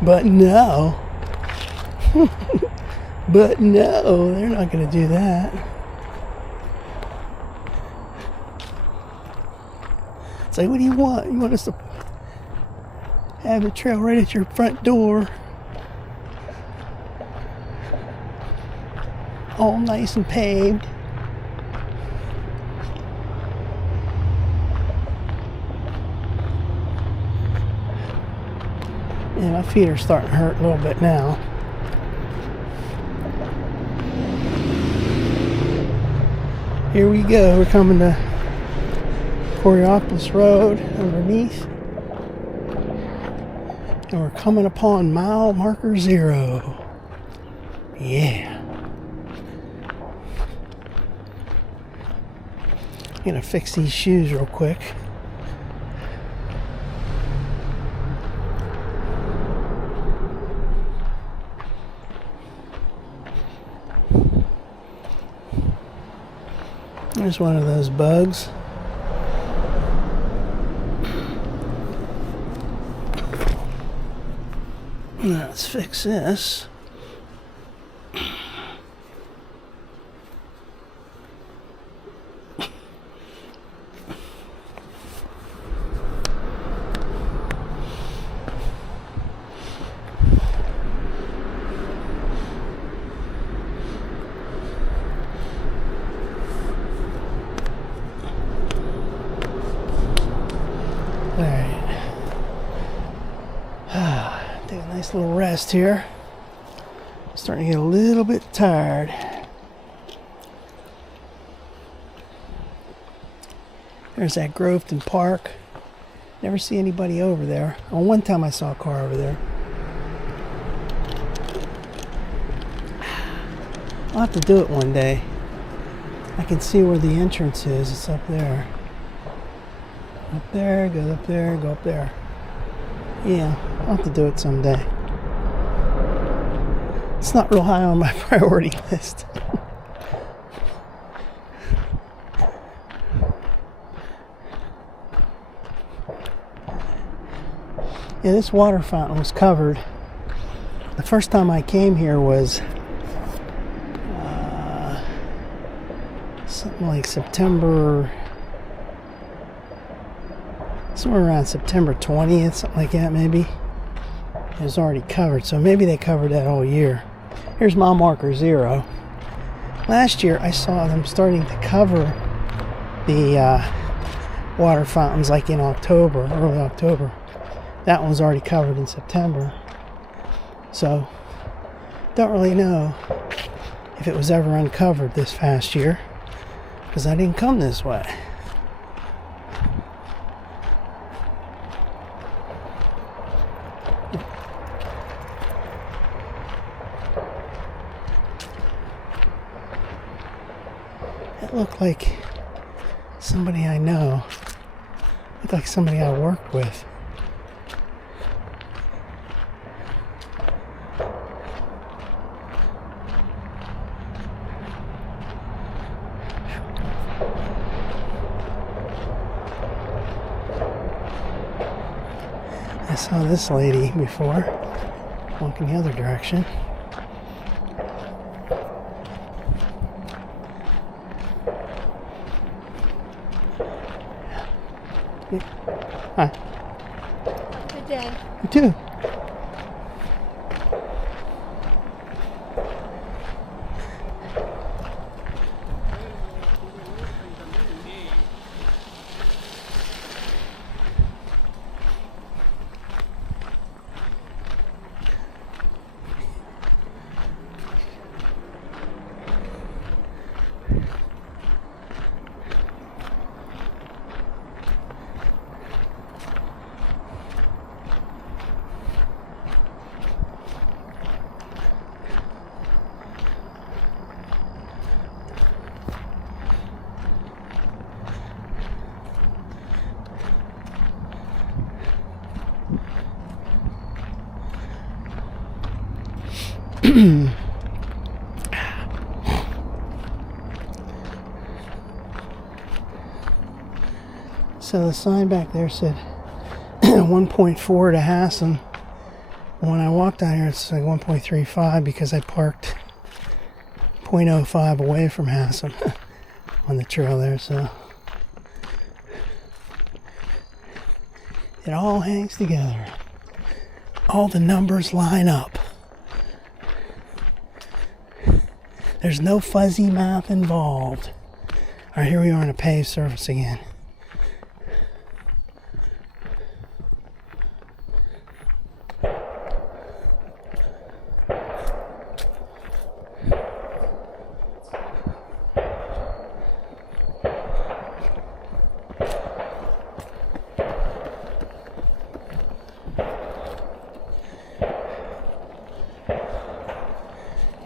But no. But no, they're not going to do that. It's like, what do you want? You want us to have the trail right at your front door? All nice and paved. Yeah, my feet are starting to hurt a little bit now. Here we go. We're coming to Coraopolis Road underneath. And we're coming upon mile marker 0. Yeah. I'm gonna fix these shoes real quick. There's one of those bugs. Now let's fix this. Take a nice little rest here. I'm starting to get a little bit tired. There's that Groveton Park. Never see anybody over there. Oh, one time I saw a car over there. I'll have to do it one day. I can see where the entrance is. It's up there. Up there, go up there, go up there. Yeah, I'll have to do it someday. It's not real high on my priority list. Yeah, this water fountain was covered. The first time I came here was something like September, somewhere around September 20th, something like that maybe. It was already covered, so maybe they covered that whole year. Here's mile marker 0. Last year I saw them starting to cover the water fountains like in October, early October. That one was already covered in September. So, don't really know if it was ever uncovered this past year, because I didn't come this way. It looked like somebody I know. Looked like somebody I worked with. I saw this lady before, walking the other direction. Hi. Good day. You too. So the sign back there said 1.4 to Hassan. When I walked down here, it's like 1.35 because I parked 0.05 away from Hassan on the trail there. So it all hangs together. All the numbers line up. There's no fuzzy math involved. All right, here we are on a paved surface again.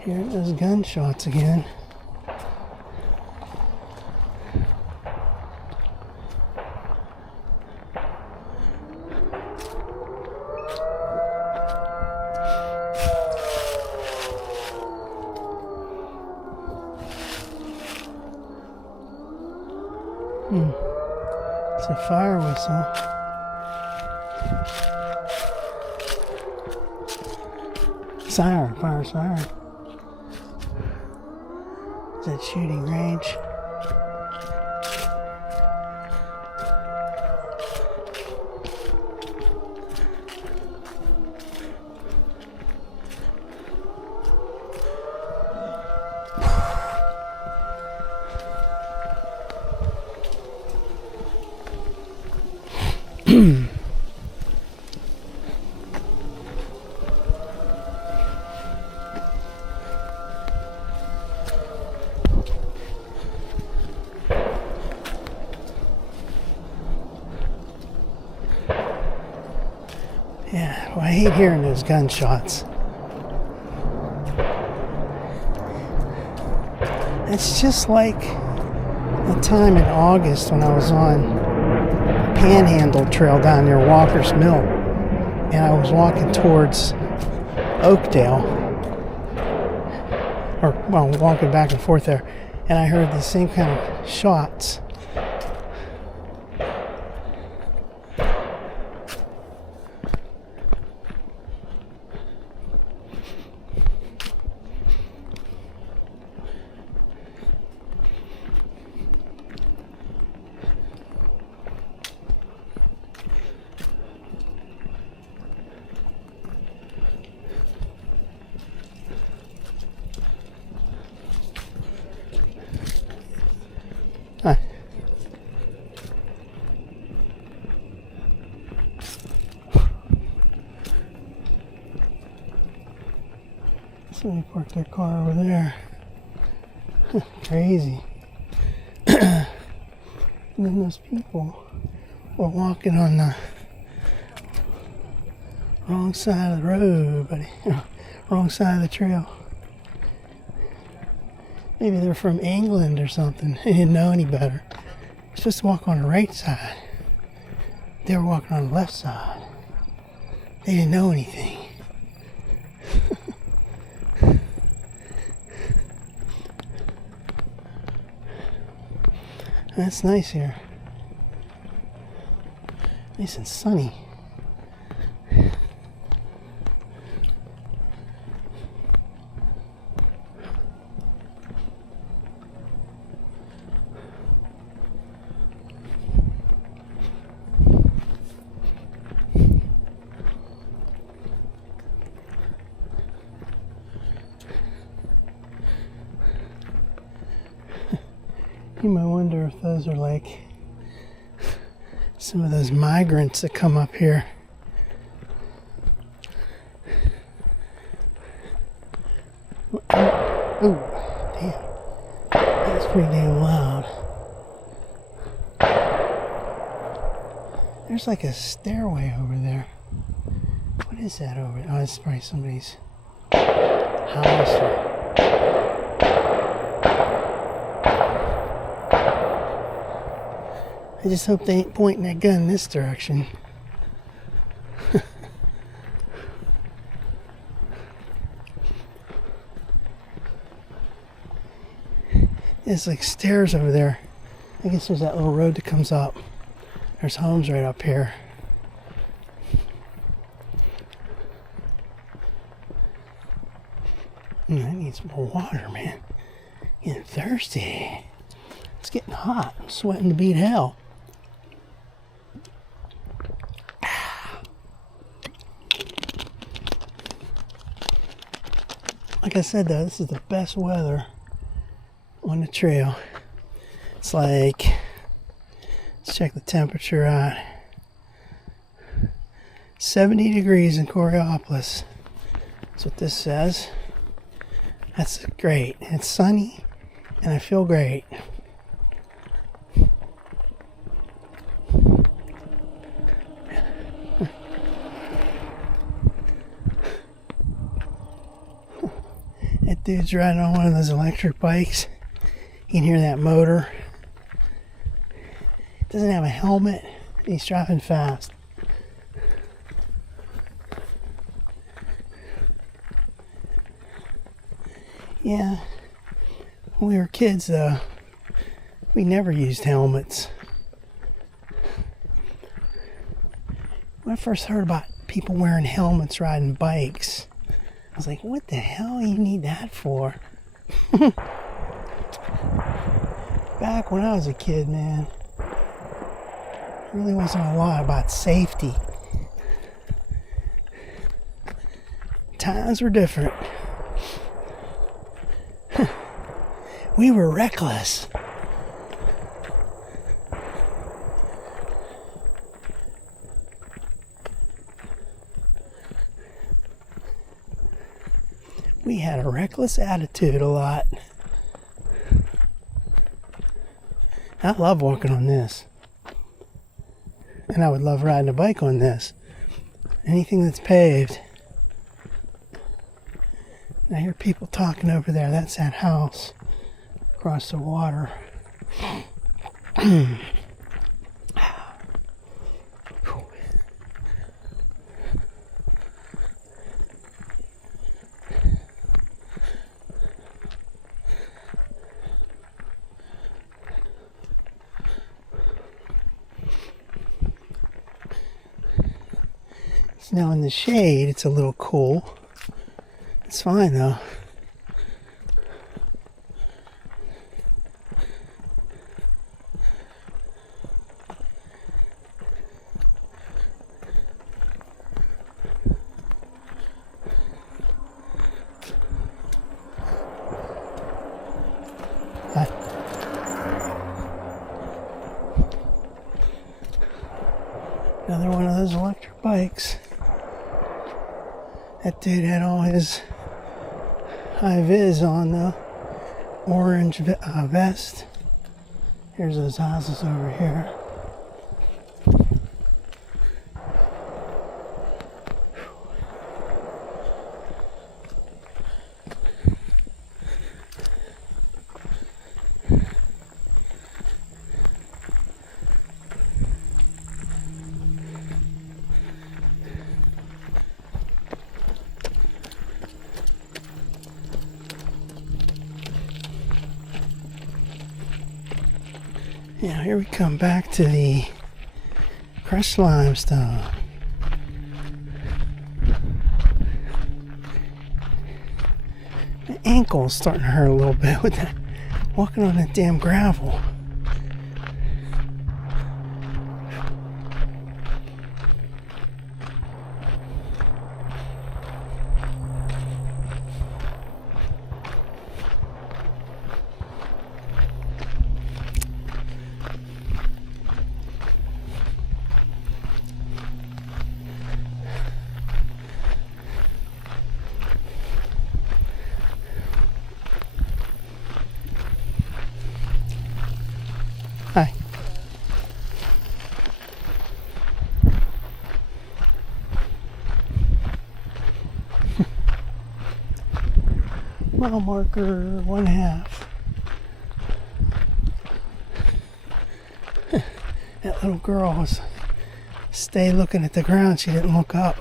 Hearing those gunshots again. It's a fire whistle. Siren, fire siren. Is that shooting range? Yeah, well, I hate hearing those gunshots. It's just like a time in August when I was on Panhandle Trail down near Walker's Mill, and I was walking towards Oakdale, or well, walking back and forth there, and I heard the same kind of shots. Huh. Somebody parked their car over there. Crazy. And then those people were walking on the wrong side of the road, buddy. Wrong side of the trail. Maybe they're from England or something. They didn't know any better. You're supposed to walk on the right side. They were walking on the left side. They didn't know anything. That's nice here. Nice and sunny. You might wonder if those are like some of those migrants that come up here. Oh, damn. That's pretty damn loud. There's like a stairway over there. What is that over there? Oh, it's probably somebody's house. I just hope they ain't pointing that gun this direction. There's like stairs over there. I guess there's that little road that comes up. There's homes right up here. I need some more water, man. Getting thirsty. It's getting hot. I'm sweating to beat hell. Like I said though, this is the best weather on the trail. It's like, let's check the temperature out. 70 degrees in Coraopolis. That's what this says. That's great. It's sunny and I feel great. That dude's riding on one of those electric bikes. You can hear that motor. Doesn't have a helmet. He's driving fast. Yeah, when we were kids though, we never used helmets. first heard about people wearing helmets riding bikes, I was like, what the hell you need that for? Back when I was a kid, man, there really wasn't a lot about safety. Times were different. We were reckless. We had a reckless attitude a lot. I love walking on this. And I would love riding a bike on this. Anything that's paved. I hear people talking over there. That's that house across the water. Now in the shade, it's a little cool. It's fine though. Another one of those electric bikes. That dude had all his high vis on though. Orange vest. Here's those houses over here. Yeah, here we come back to the crushed limestone. My ankle's starting to hurt a little bit with that, walking on that damn gravel. Hi. Mile marker 1/2. That little girl was stay looking at the ground. She didn't look up.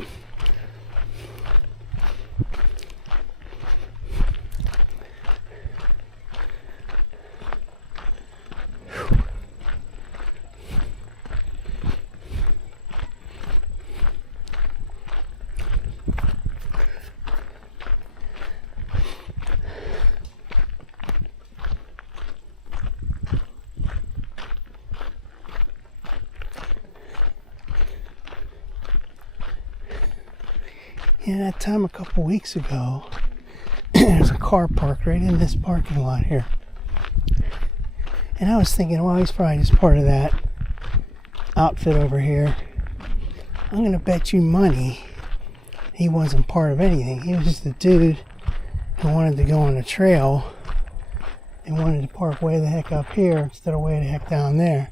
Yeah, that time a couple weeks ago, there's a car parked right in this parking lot here. And I was thinking, well, he's probably just part of that outfit over here. I'm going to bet you money he wasn't part of anything. He was just a dude who wanted to go on a trail and wanted to park way the heck up here instead of way the heck down there.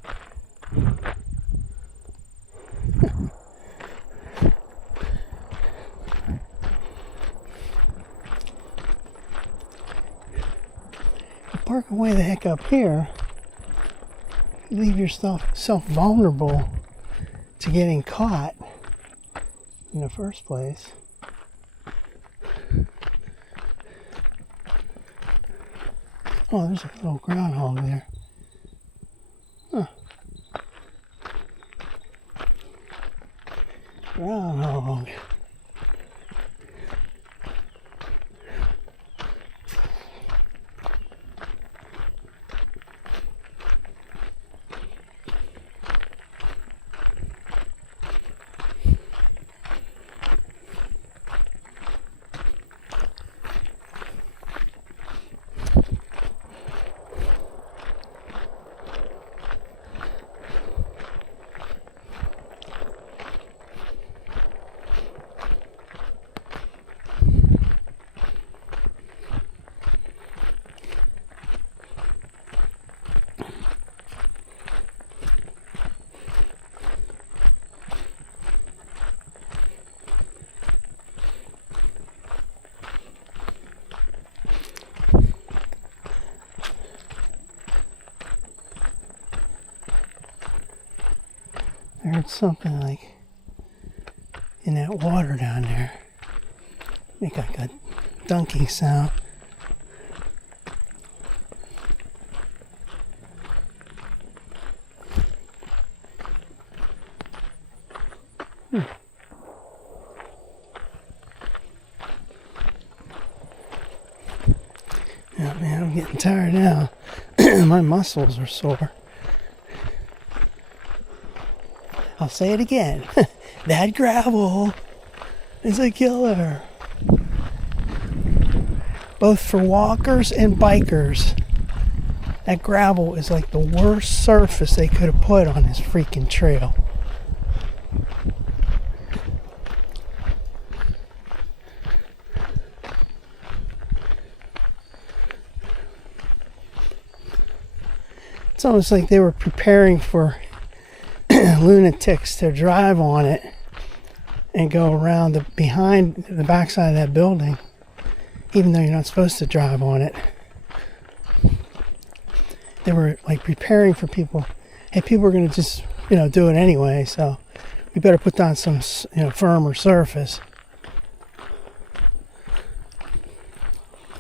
Parking way the heck up here, you leave yourself vulnerable to getting caught in the first place. Oh, there's a little groundhog there. Huh. groundhog. I heard something like in that water down there. Make like a dunking sound. Yeah, man, I'm getting tired now. My muscles are sore. I'll say it again. That gravel is a killer. Both for walkers and bikers. That gravel is like the worst surface they could have put on this freaking trail. It's almost like they were preparing for lunatics to drive on it and go around behind the backside of that building, even though you're not supposed to drive on it. They were like preparing for people. Hey, people are going to just, do it anyway, so we better put down some, firmer surface.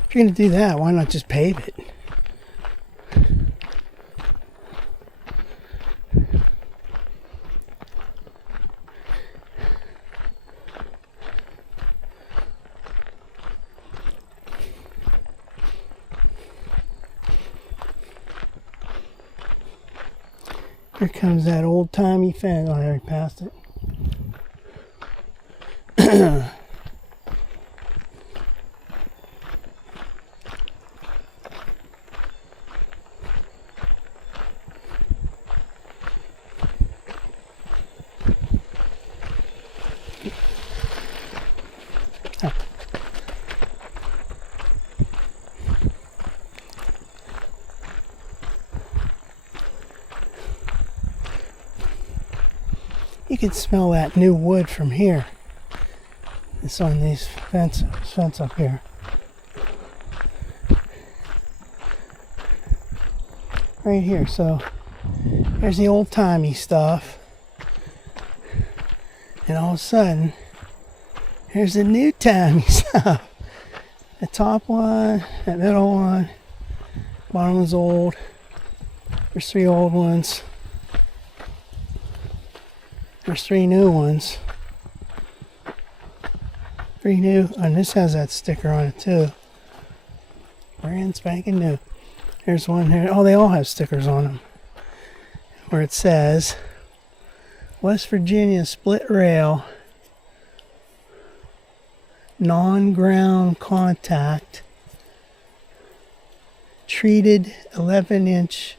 If you're going to do that, why not just pave it? Here comes that old-timey fence. Oh, I already passed it. You can smell that new wood from here. It's on these fence up here. Right here. So there's the old-timey stuff. And all of a sudden, here's the new-timey stuff. The top one, that middle one, bottom one's old. There's 3 old ones. There's 3 new ones. 3 new, and this has that sticker on it too. Brand spanking new. There's one here. Oh, they all have stickers on them. Where it says, West Virginia split rail, non-ground contact, treated 11-inch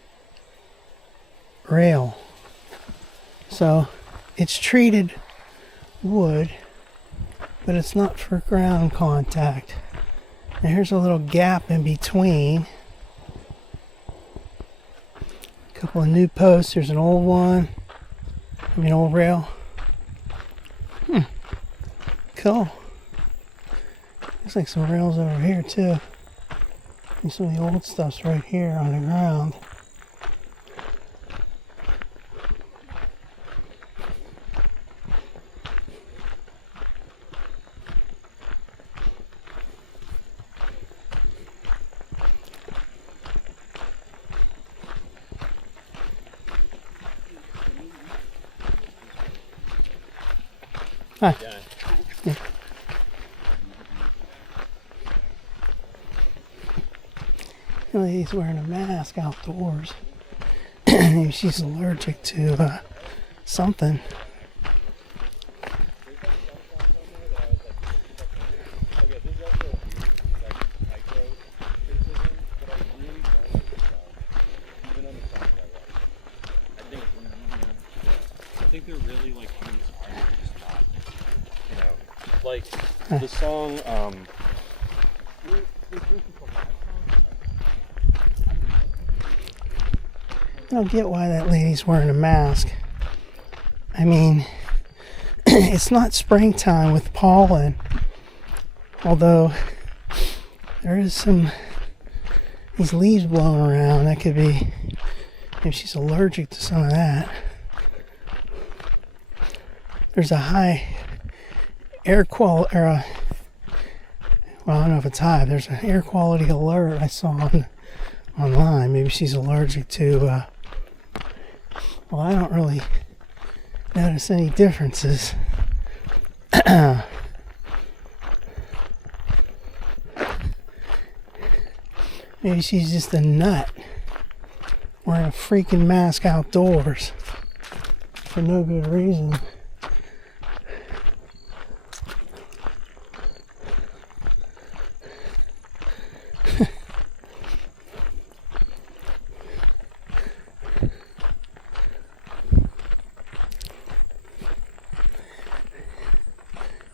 rail. So, it's treated wood, but it's not for ground contact. And here's a little gap in between. A couple of new posts. There's an old one. Old rail. Cool. Looks like some rails over here too. And some of the old stuff's right here on the ground. Hi. Yeah. The lady's wearing a mask outdoors. Maybe she's allergic to something. I think they're really like uninspired, just not, you know, like the song. I don't get why that lady's wearing a mask. I mean, it's not springtime with pollen, although there is these leaves blowing around. That could be, if she's allergic to some of that. There's a high air quality, well, I don't know if it's high. There's an air quality alert I saw online. Maybe she's allergic to, well, I don't really notice any differences. Maybe she's just a nut wearing a freaking mask outdoors for no good reason.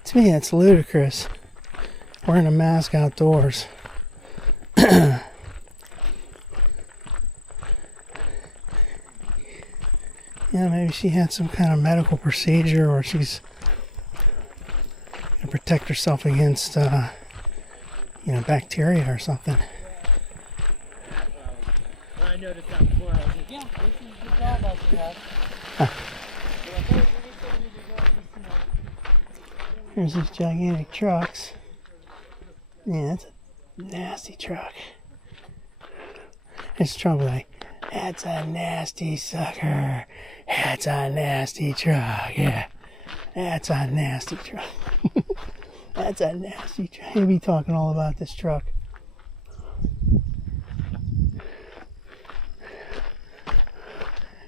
To me, that's ludicrous. Wearing a mask outdoors. Yeah, maybe she had some kind of medical procedure, or she's gonna protect herself against, bacteria or something. When I noticed that before, I was like, yeah, this is the job I should have. They're like, hey, we need somebody to go this, Here's these gigantic trucks. Yeah, that's a nasty truck. It's trouble like, that's a nasty sucker. That's a nasty truck. Yeah, that's a nasty truck. That's a nasty truck. He'll be talking all about this truck.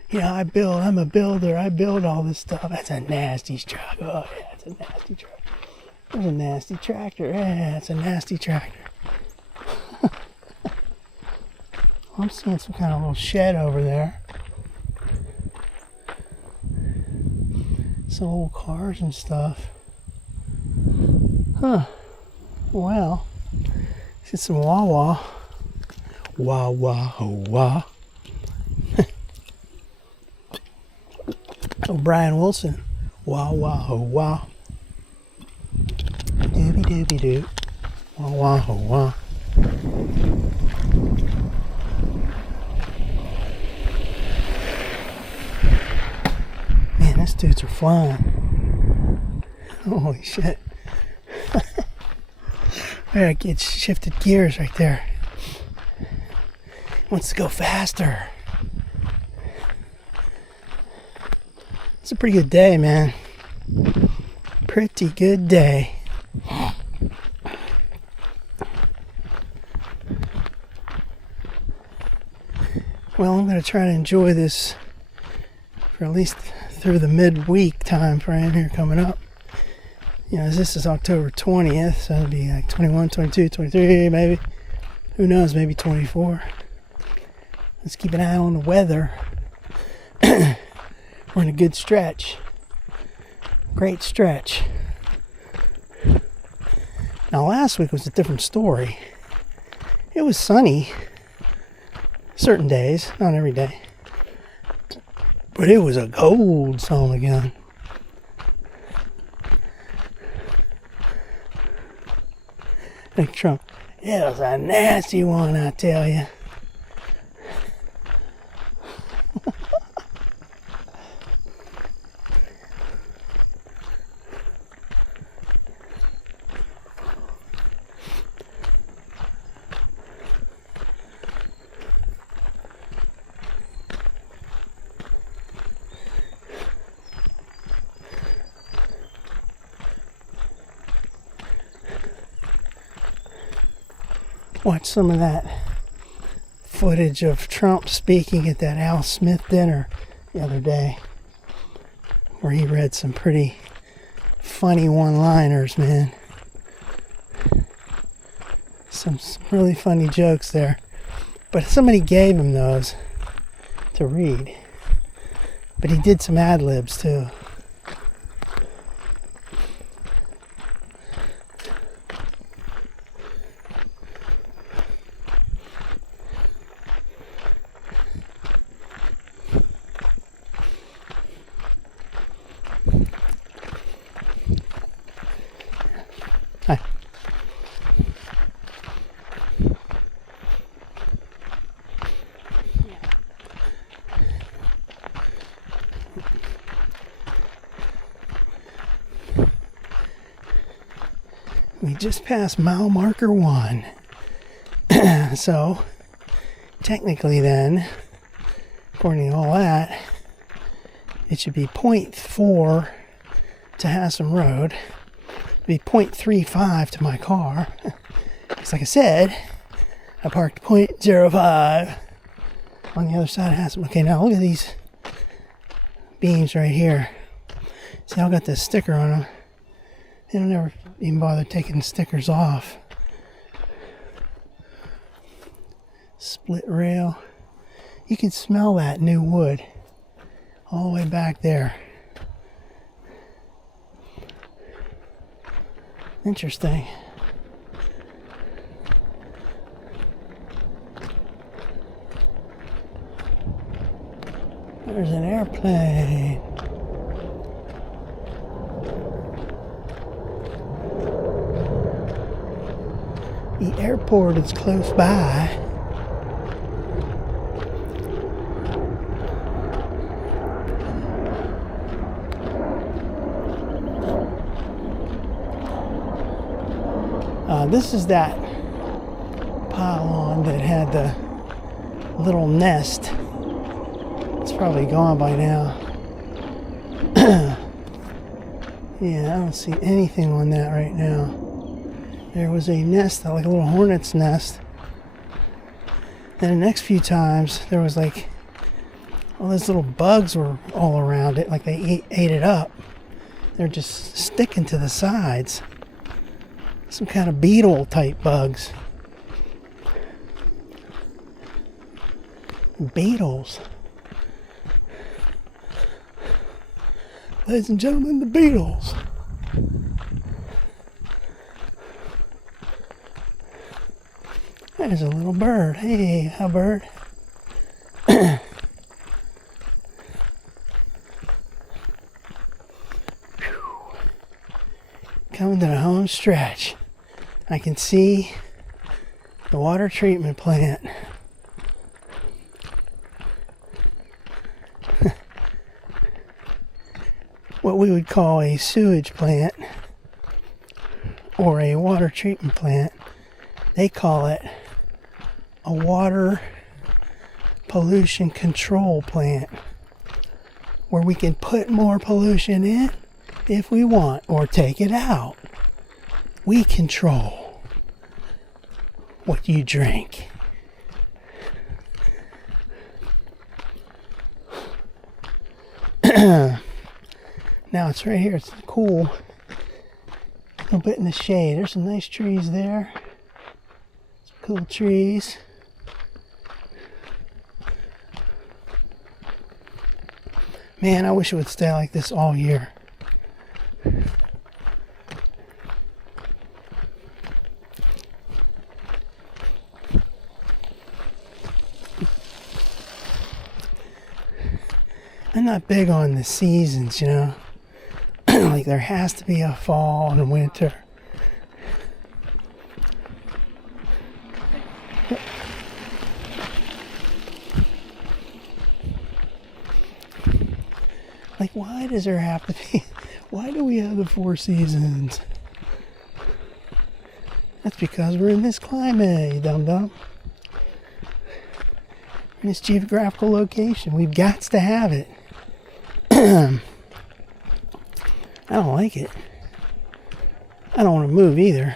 Yeah, I'm a builder. I build all this stuff. That's a nasty truck. Oh, yeah, that's a nasty truck. There's a nasty tractor. Yeah, that's a nasty tractor. I'm seeing some kind of little shed over there. Some old cars and stuff. Huh. Well, it's some Wawa. Wawa, oh, wah. Oh, Brian Wilson. Wah, wah, oh, wah. Doobie doobie doo. Wah, wah, oh, wah. Man, these dudes are flying. Holy shit. There, it gets shifted gears right there. Wants to go faster. It's a pretty good day, man. Pretty good day. Well, I'm going to try to enjoy this for at least through the midweek time frame here coming up. You know, this is October 20th, so it'll be like 21, 22, 23, maybe. Who knows, maybe 24. Let's keep an eye on the weather. We're in a good stretch. Great stretch. Now, last week was a different story. It was sunny certain days, not every day. But it was a cold sun again. Like Trump, it was a nasty one, I tell you. watched some of that footage of Trump speaking at that Al Smith dinner the other day, where he read some pretty funny one-liners, man. Some really funny jokes there. But somebody gave him those to read. But he did some ad-libs too. Hi. We just passed mile marker 1. So, technically then, according to all that, it should be 0.4 to Haslam Road. It'd be 0.35 to my car. Because like I said, I parked 0.05 on the other side of Haslam. Okay, now look at these beams right here. See, I got this sticker on them. They don't ever even bother taking stickers off. Split rail. You can smell that new wood all the way back there. Interesting. There's an airplane. The airport is close by. This is that pylon that had the little nest. It's probably gone by now. Yeah, I don't see anything on that right now. There was a nest, like a little hornet's nest. And the next few times, there was like all those little bugs were all around it, like they ate it up. They're just sticking to the sides. Some kind of beetle type bugs. Beetles. Ladies and gentlemen, the beetles. There's a little bird. Hey, a bird. Coming to the home stretch. I can see the water treatment plant. What we would call a sewage plant or a water treatment plant, they call it a water pollution control plant, where we can put more pollution in if we want or take it out. We control what you drink. Now it's right here. It's cool. A little bit in the shade. There's some nice trees there. Some cool trees. Man, I wish it would stay like this all year. I'm not big on the seasons, you know. Like there has to be a fall and a winter. Like, why does there have to be? Why do we have the 4 seasons? That's because we're in this climate, you dum-dum. In this geographical location. We've got to have it. I don't like it. I don't want to move either.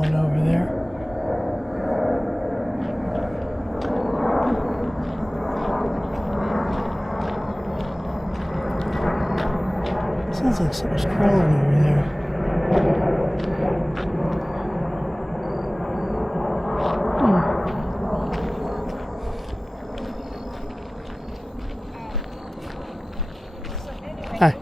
crawling over there. Sounds like something's crawling over there. Hi.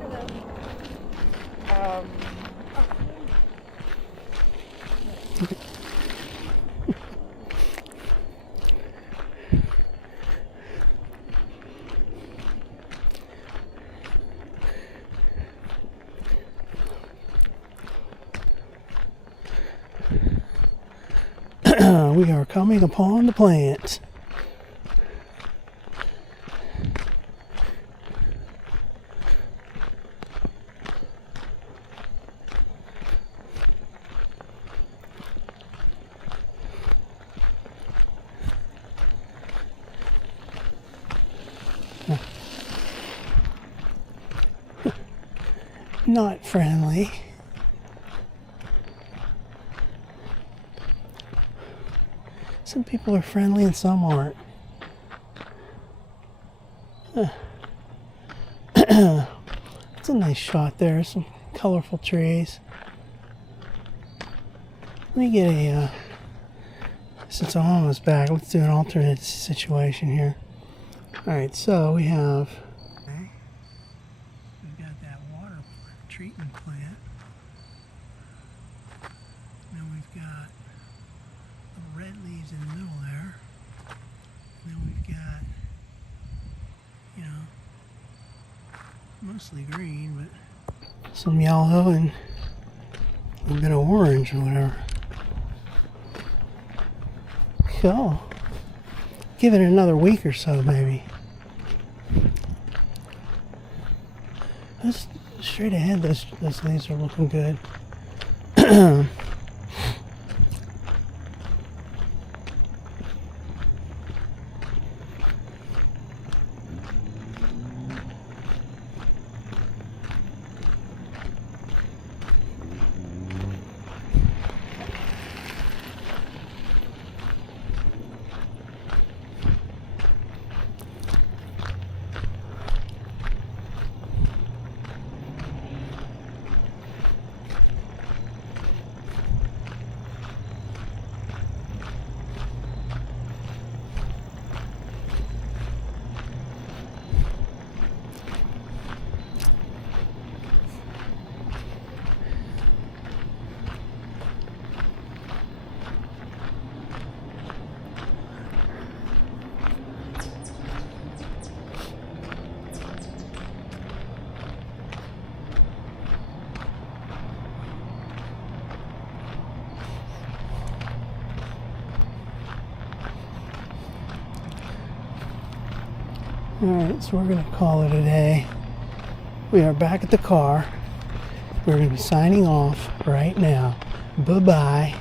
We are coming upon the plant. Not friendly. Some people are friendly and some aren't. It's a nice shot there. Some colorful trees. Let me get a, since I'm almost back, let's do an alternate situation here. Alright, so we have, we've got that water treatment plant. Then we've got the red leaves in the middle there. And then we've got, you know, mostly green, but some yellow and a bit of orange or whatever. So, give it another week or so maybe. That's straight ahead, those leaves are looking good. Alright, so we're going to call it a day. We are back at the car. We're going to be signing off right now. Bye-bye.